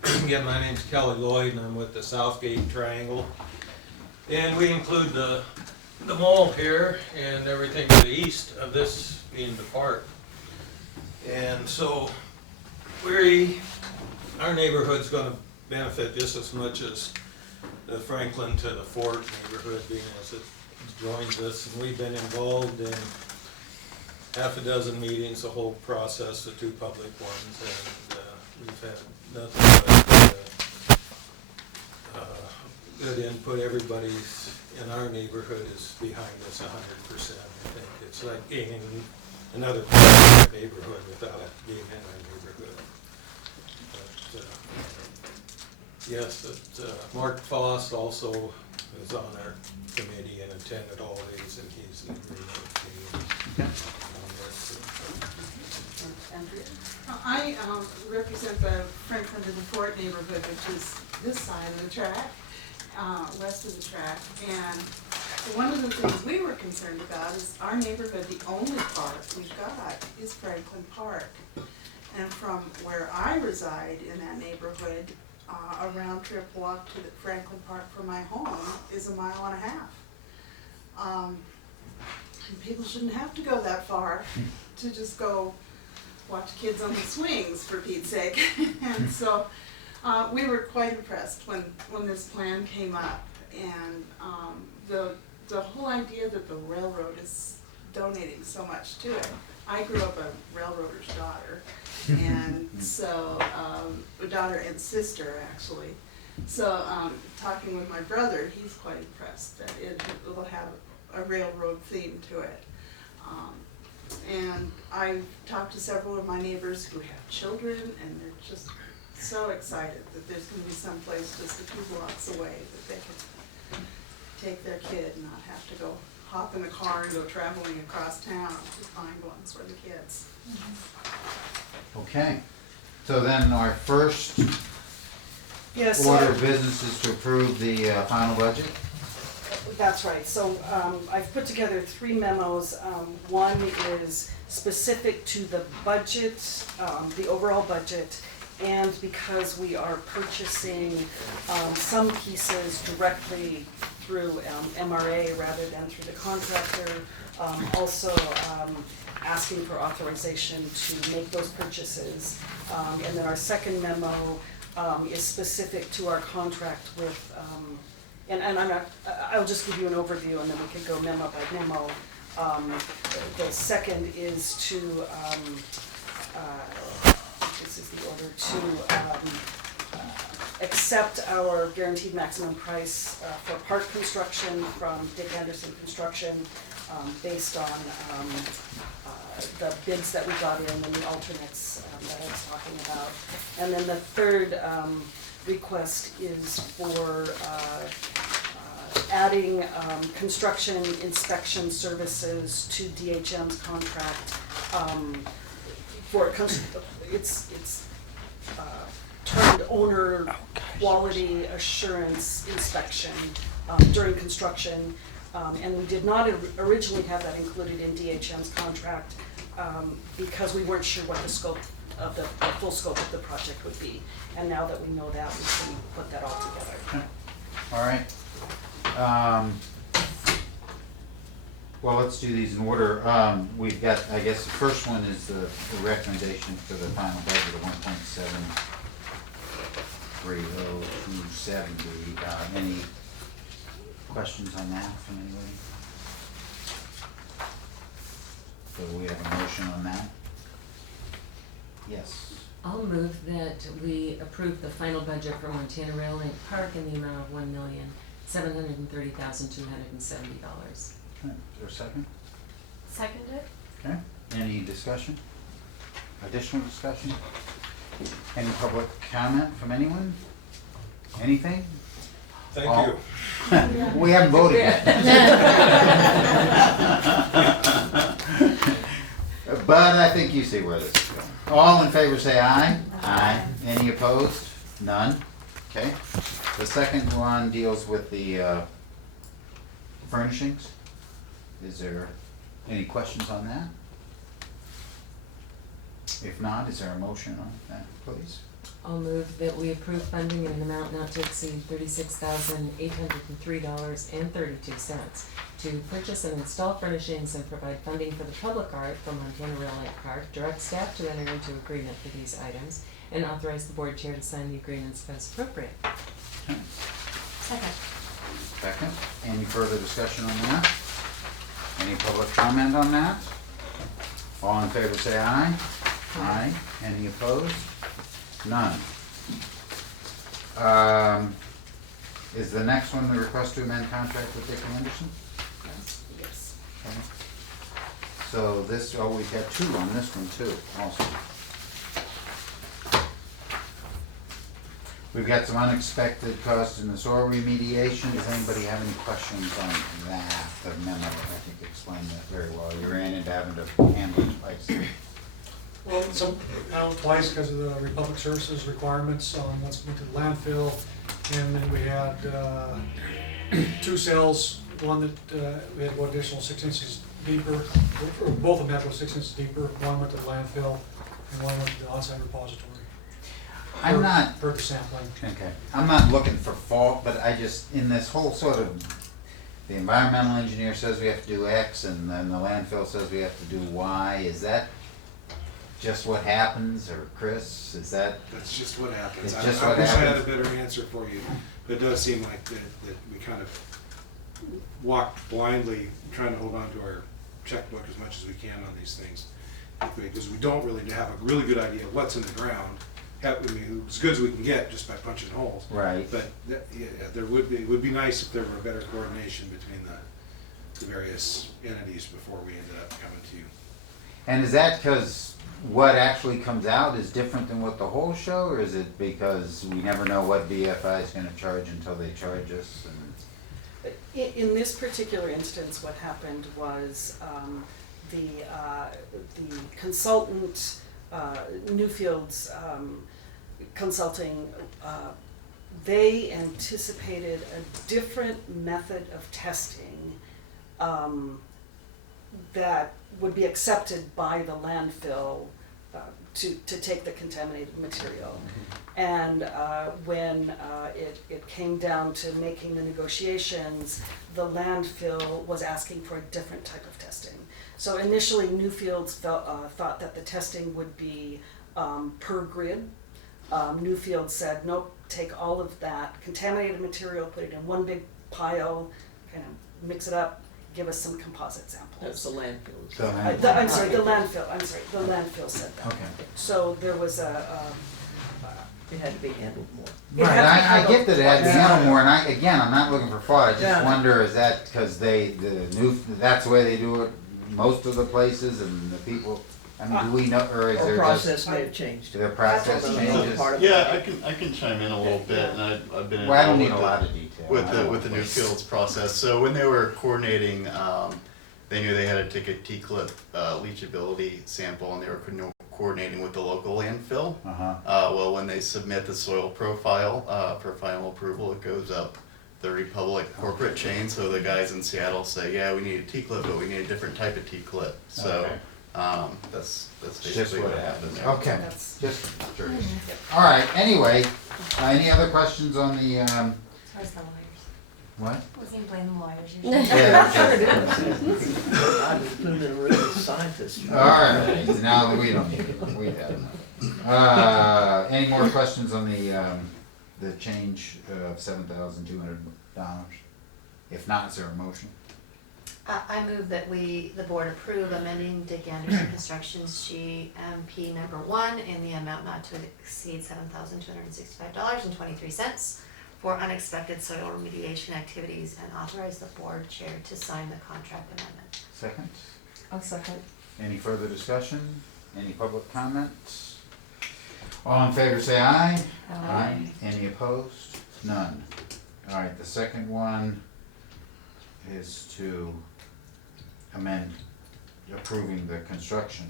again, my name's Kelly Lloyd, and I'm with the Southgate Triangle. And we include the mall here and everything to the east of this being the park. And so our neighborhood's gonna benefit just as much as the Franklin to the Fort neighborhood, being as it joins us. And we've been involved in half a dozen meetings, the whole process, the two public ones, and we've had nothing but good input. Everybody's in our neighborhood is behind us 100%. I think it's like being in another part of our neighborhood without it being in our neighborhood. But yes, Mark Foss also is on our committee and attended all these, and he's in agreement with me. Andrea? I represent the Franklin to the Fort neighborhood, which is this side of the track, west of the track. And one of the things we were concerned about is our neighborhood, the only park we've got is Franklin Park. And from where I reside in that neighborhood, a round trip walk to the Franklin Park from my home is 1.5 miles. And people shouldn't have to go that far to just go watch kids on the swings, for Pete's sake. And so we were quite impressed when this plan came up. And the whole idea that the railroad is donating so much to it. I grew up a railroader's daughter, and so, a daughter and sister actually. So, talking with my brother, he's quite impressed that it will have a railroad theme to it. And I've talked to several of my neighbors who have children, and they're just so excited that there's gonna be some place just a few blocks away that they can take their kid and not have to go hop in the car and go traveling across town to find ones for the kids. Okay, so then our first Yes. order of business is to approve the final budget. That's right, so I've put together 3 memos. One is specific to the budget, the overall budget, and because we are purchasing some pieces directly through MRA rather than through the contractor, also asking for authorization to make those purchases. And then our second memo is specific to our contract with, and I'm not, I'll just give you an overview and then we could go memo by memo. The second is to, this is the order, to accept our guaranteed maximum price for park construction from Dick Anderson Construction, based on the bids that we got in and the alternates that I was talking about. And then the third request is for adding construction inspection services to DHM's contract for it's termed owner quality assurance inspection during construction. And we did not originally have that included in DHM's contract because we weren't sure what the scope of the full scope of the project would be. And now that we know that, we can put that all together. All right. Well, let's do these in order. We've got, I guess the first one is the recommendation for the final budget of 1.730270. Any questions on that from anybody? So we have a motion on that? Yes. I'll move that we approve the final budget for Montana Rail Link Park in the amount of $1,730,270. Okay, is there a second? Second it? Okay, any discussion? Additional discussion? Any public comment from anyone? Anything? Thank you. We haven't voted yet. But I think you see where this is going. All in favor say aye. Aye. Any opposed? None. Okay. The second one deals with the furnishings. Is there any questions on that? If not, is there a motion on that, please? I'll move that we approve funding in an amount not to exceed $36,803.32 to purchase and install furnishings and provide funding for the public art for Montana Rail Link Park, direct staff to enter into agreement for these items, and authorize the board chair to sign the agreements as appropriate. Okay. Second. Second. Any further discussion on that? Any public comment on that? All in favor say aye. Aye. Any opposed? None. Is the next one the request to amend contract with Dick Anderson? Yes. Okay. So this, oh, we've got 2 on this one too, also. We've got some unexpected costs in the soil remediation. Does anybody have any questions on that? The memo, I think, explained that very well. You ran into having to handle it twice. Well, twice because of the Republic Services requirements on what's went to the landfill. And then we had 2 cells, one that we had to go additional 6 inches deeper, or both of them had to go 6 inches deeper. One went to the landfill and one went to the on-site repository. I'm not, For the sampling. okay, I'm not looking for fault, but I just, in this whole sort of, the environmental engineer says we have to do X and then the landfill says we have to do Y, is that just what happens, or Chris, is that? That's just what happens. It's just I what wish I had a happens. better answer for you. But it does seem like that we kind of walk blindly, trying to hold on to our checkbook as much as we can on these things. Because we don't really have a really good idea of what's in the ground. I mean, as good as we can get just by punching holes. Right. But yeah, it would be nice if there were better coordination between the various entities before we ended up coming to you. And is that because what actually comes out is different than what the holes show, or is it because we never know what BFI is gonna charge until they charge us? And In this particular instance, what happened was the consultant, Newfield's Consulting, they anticipated a different method of testing that would be accepted by the landfill to take the contaminated material. And when it came down to making the negotiations, the landfill was asking for a different type of testing. So initially, Newfields thought that the testing would be per grid. Newfield said, nope, take all of that contaminated material, put it in one big pile, kind of mix it up, give us some composite samples. That's the landfill. So, I'm sorry, the landfill said that. okay. So there was It had to be handled more. Right, I get that it had to be handled more, and I'm not looking for fault, I just Yeah. wonder, is that because that's the way they do it most of the places, and the people, I mean, do we know, or is Our there process just, may have changed. their process That's changes? part of Yeah, I can chime in a little bit, and I've been Well, I don't involved need a with lot of detail. with the Newfields process. So when they were coordinating, they knew they had to take a T-clip leachability sample, and they were coordinating with the local landfill. Well, when they submit the soil profile for final approval, it goes up the Republic corporate chain. So the guys in Seattle say, yeah, we need a T-clip, but we need a different type of T-clip. So that's basically what happened there. Okay, just curious. All right, anyway, any other questions on the, Where's the lawyers? what? We can blame the lawyers Yeah, usually. I would put him in a really scientist. All right, now we don't need it, we have enough. Any more questions on the change of $7,200? If not, is there a motion? I move that the board approve amending Dick Anderson Construction's GMP number 1 in the amount not to exceed $7,265.23 for unexpected soil remediation activities and authorize the board chair to sign the contract amendment. Second? I'll second. Any further discussion? Any public comments? All in favor say aye. Aye. Any opposed? None. All right, the second one is to amend approving the construction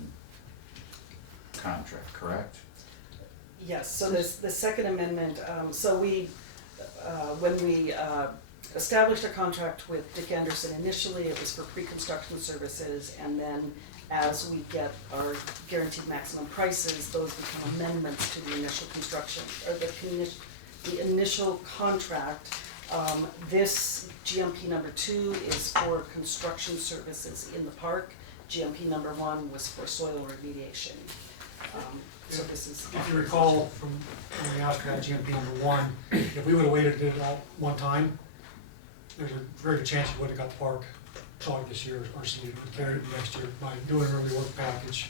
contract, correct? Yes, so there's the second amendment, so we, when we established a contract with Dick Anderson, initially it was for pre-construction services, and then as we get our guaranteed maximum prices, those become amendments to the initial construction, or the initial contract. This GMP number 2 is for construction services in the park. GMP number 1 was for soil remediation. So this is. If you recall from when we asked for that GMP number 1, if we would've waited to do it all one time, there's a very good chance you would've got the park solid this year, or seeded for carry it next year. By doing an early work package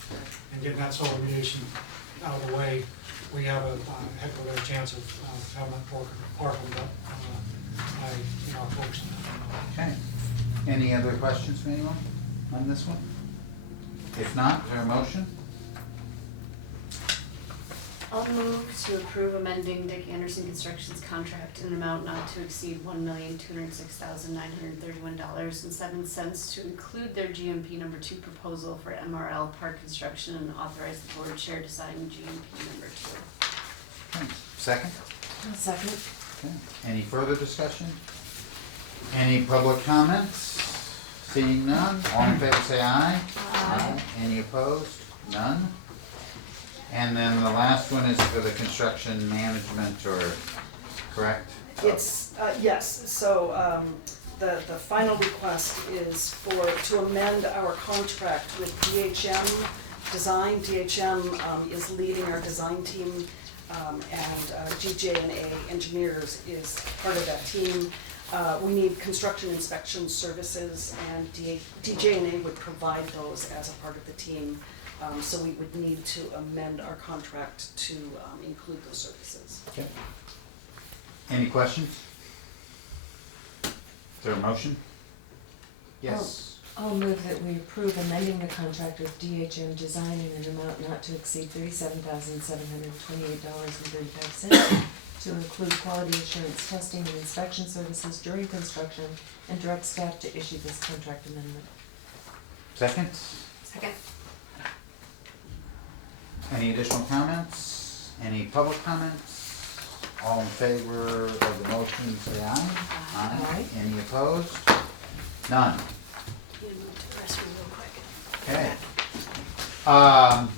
and getting that soil remediation out of the way, we have a heck of a better chance of having that park opened up in our folks. Okay. Any other questions from anyone on this one? If not, is there a motion? I'll move to approve amending Dick Anderson Construction's contract in an amount not to exceed $1,206,931.07 to include their GMP number 2 proposal for MRL Park construction and authorize the board chair to sign GMP number 2. Okay. Second? I'll second. Okay. Any further discussion? Any public comments? Seeing none, all in favor say aye. Aye. Any opposed? None. And then the last one is for the construction management, or, correct? It's, yes, so the final request is to amend our contract with DHM Design. DHM is leading our design team and GJ&A Engineers is part of that team. We need construction inspection services, and DJ&A would provide those as a part of the team. So we would need to amend our contract to include those services. Okay. Any questions? Is there a motion? Yes. I'll move that we approve amending the contract with DHM Design in an amount not to exceed $37,728.35 to include quality assurance testing and inspection services during construction, and direct staff to issue this contract amendment. Second? Second. Any additional comments? Any public comments? All in favor of the motion, say aye. Aye. Any opposed? None. You move to the restroom real quick. Okay.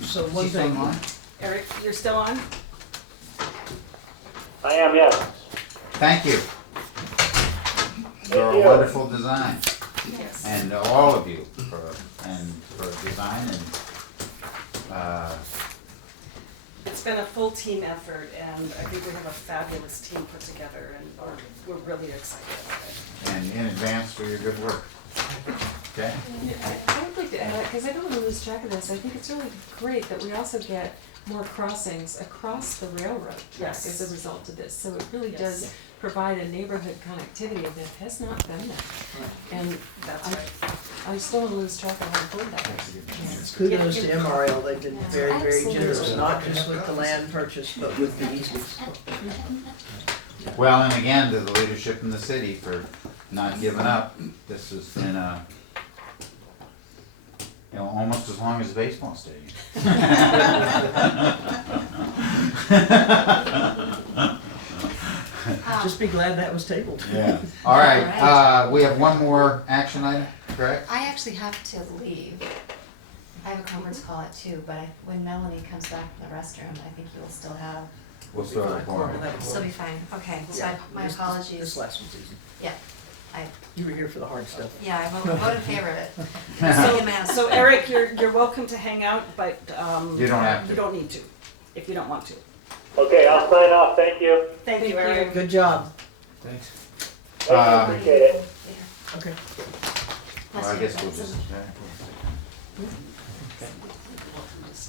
So one she's still thing- on? Eric, you're still on? I am, yes. Thank you. For a you. wonderful design. Yes. And all of you for design and, It's been a full team effort, and I think we have a fabulous team put together, and we're really excited about it. and in advance for your good work. Okay? I would like to add, because I don't want to lose track of this, I think it's really great that we also get more crossings across the railroad track Yes. as a result of this. So it really Yes. does provide a neighborhood connectivity that has not been there. And That's right. I still want to lose track of how important that is. Kudos to MRL, they've been very, very Absolutely. generous, not just with the land purchase, but with the easements. Well, and again, to the leadership in the city for not giving up. This has been almost as long as the baseball stadium. Just be glad that was tabled. Yeah. All right, we have one more action item, correct? I actually have to leave. I have a conference call at 2, but when Melanie comes back from the restroom, I think you'll still have, We'll start recording. still be fine. Okay, so Yeah, my this- apologies. This last one's easy. Yeah, You were here for the hard stuff. yeah, I vote in favor of it. So Eric, you're welcome to hang out, but You don't have to. You don't need to, if you don't want to. Okay, I'll sign off. Thank you. Thank you, Eric. Good job. Thanks. Thank you, appreciate it. Okay. Well, I guess we'll just,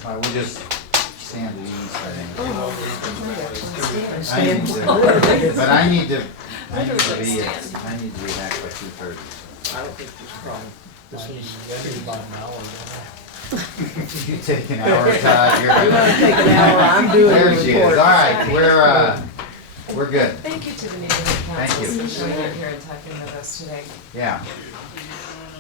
we'll just stand at ease, I think. But I need to be back by 2:30. I don't think there's a problem. This one's about an hour, You take an hour, Todd, you're. I'm gonna take an hour, I'm doing There the she is, all report. right, we're good, Thank you to the neighborhood Thank you. councils for showing up here and talking with us today. yeah.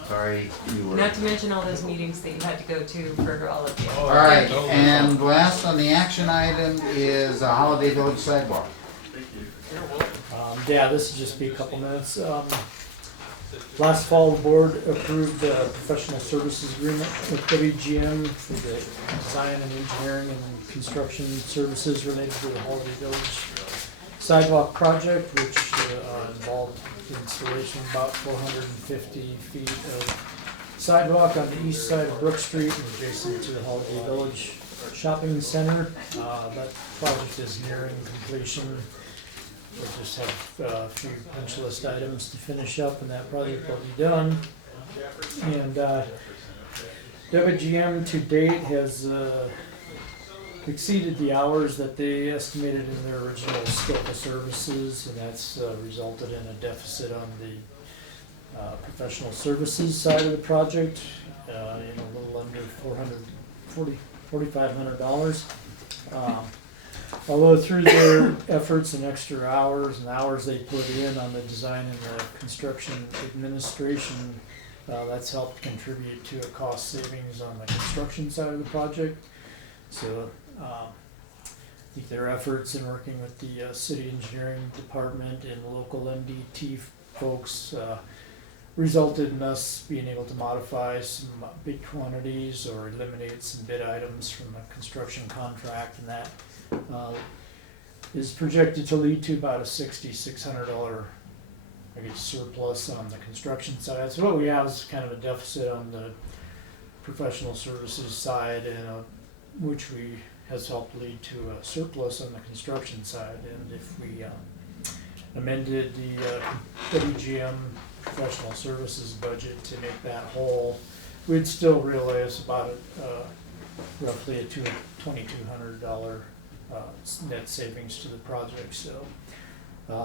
Sorry you were. Not to mention all those meetings that you had to go to for all of you. All right, and last on the action item is a Holiday Village sidewalk. Yeah, this will just be a couple minutes. Last fall, the board approved a professional services agreement with WGM for the design and engineering and construction services related to the Holiday Village sidewalk project, which involved the installation of about 450 feet of sidewalk on the east side of Brook Street and adjacent to the Holiday Village Shopping Center. That project is nearing completion. We just have a few punch list items to finish up and that project will be done. And WGM to date has exceeded the hours that they estimated in their original scope of services, and that's resulted in a deficit on the professional services side of the project, a little under $450 Although through their efforts and extra hours and hours they put in on the design and the construction administration, that's helped contribute to a cost savings on the construction side of the project. So I think their efforts in working with the city engineering department and local MDT folks resulted in us being able to modify some big quantities or eliminate some bid items from a construction contract, and that is projected to lead to about a $6,600 surplus on the construction side. So what we have is kind of a deficit on the professional services side, and which we has helped lead to a surplus on the construction side. And if we amended the WGM professional services budget to make that whole, we'd still realize about roughly a $2,200 net savings to the project. So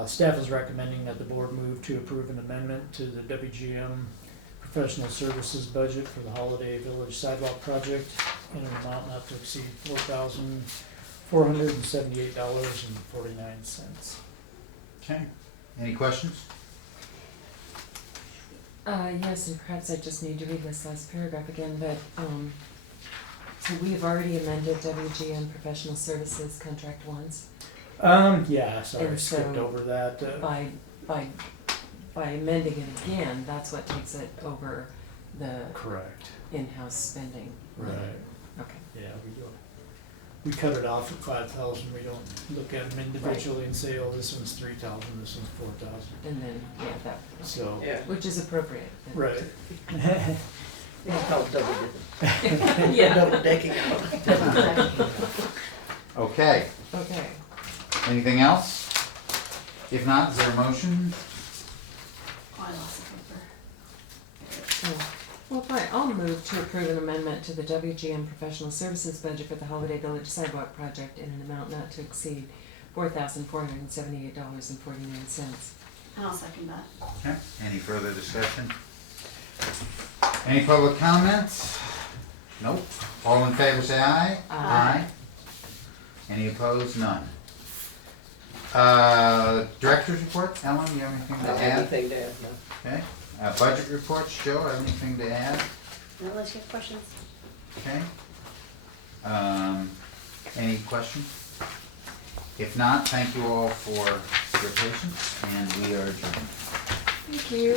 staff is recommending that the board move to approve an amendment to the WGM professional services budget for the Holiday Village Sidewalk Project in an amount not to exceed $4,478.49. Okay, any questions? Yes, and perhaps I just need to read this last paragraph again, but, so we've already amended WGM professional services contract once. Yeah, sorry, I And skipped so over that. By amending it again, that's what takes it over the Correct. in-house spending. Right. Okay. Yeah, we cut it off at 5,000. We don't look at them individually and say, oh, this one's 3,000, this one's 4,000. And then, yeah, that, So. Yeah. which is appropriate. Right. It's called double dipping. Yeah. Double decking out. Okay, Okay. anything else? If not, is there a motion? Oh, I lost the paper. Oh, well, fine, I'll move to approve an amendment to the WGM professional services budget for the Holiday Village Sidewalk Project in an amount not to exceed $4,478.49. I'll second that. Okay, any further discussion? Any public comments? Nope. All in favor say aye. Aye. Any opposed? None. Director's report, Ellen, you have anything to add? Anything to add, no? Okay, budget reports, Joe, have anything to add? Now let's get questions. Okay. Any questions? If not, thank you all for your patience, and we are adjourned. Thank you.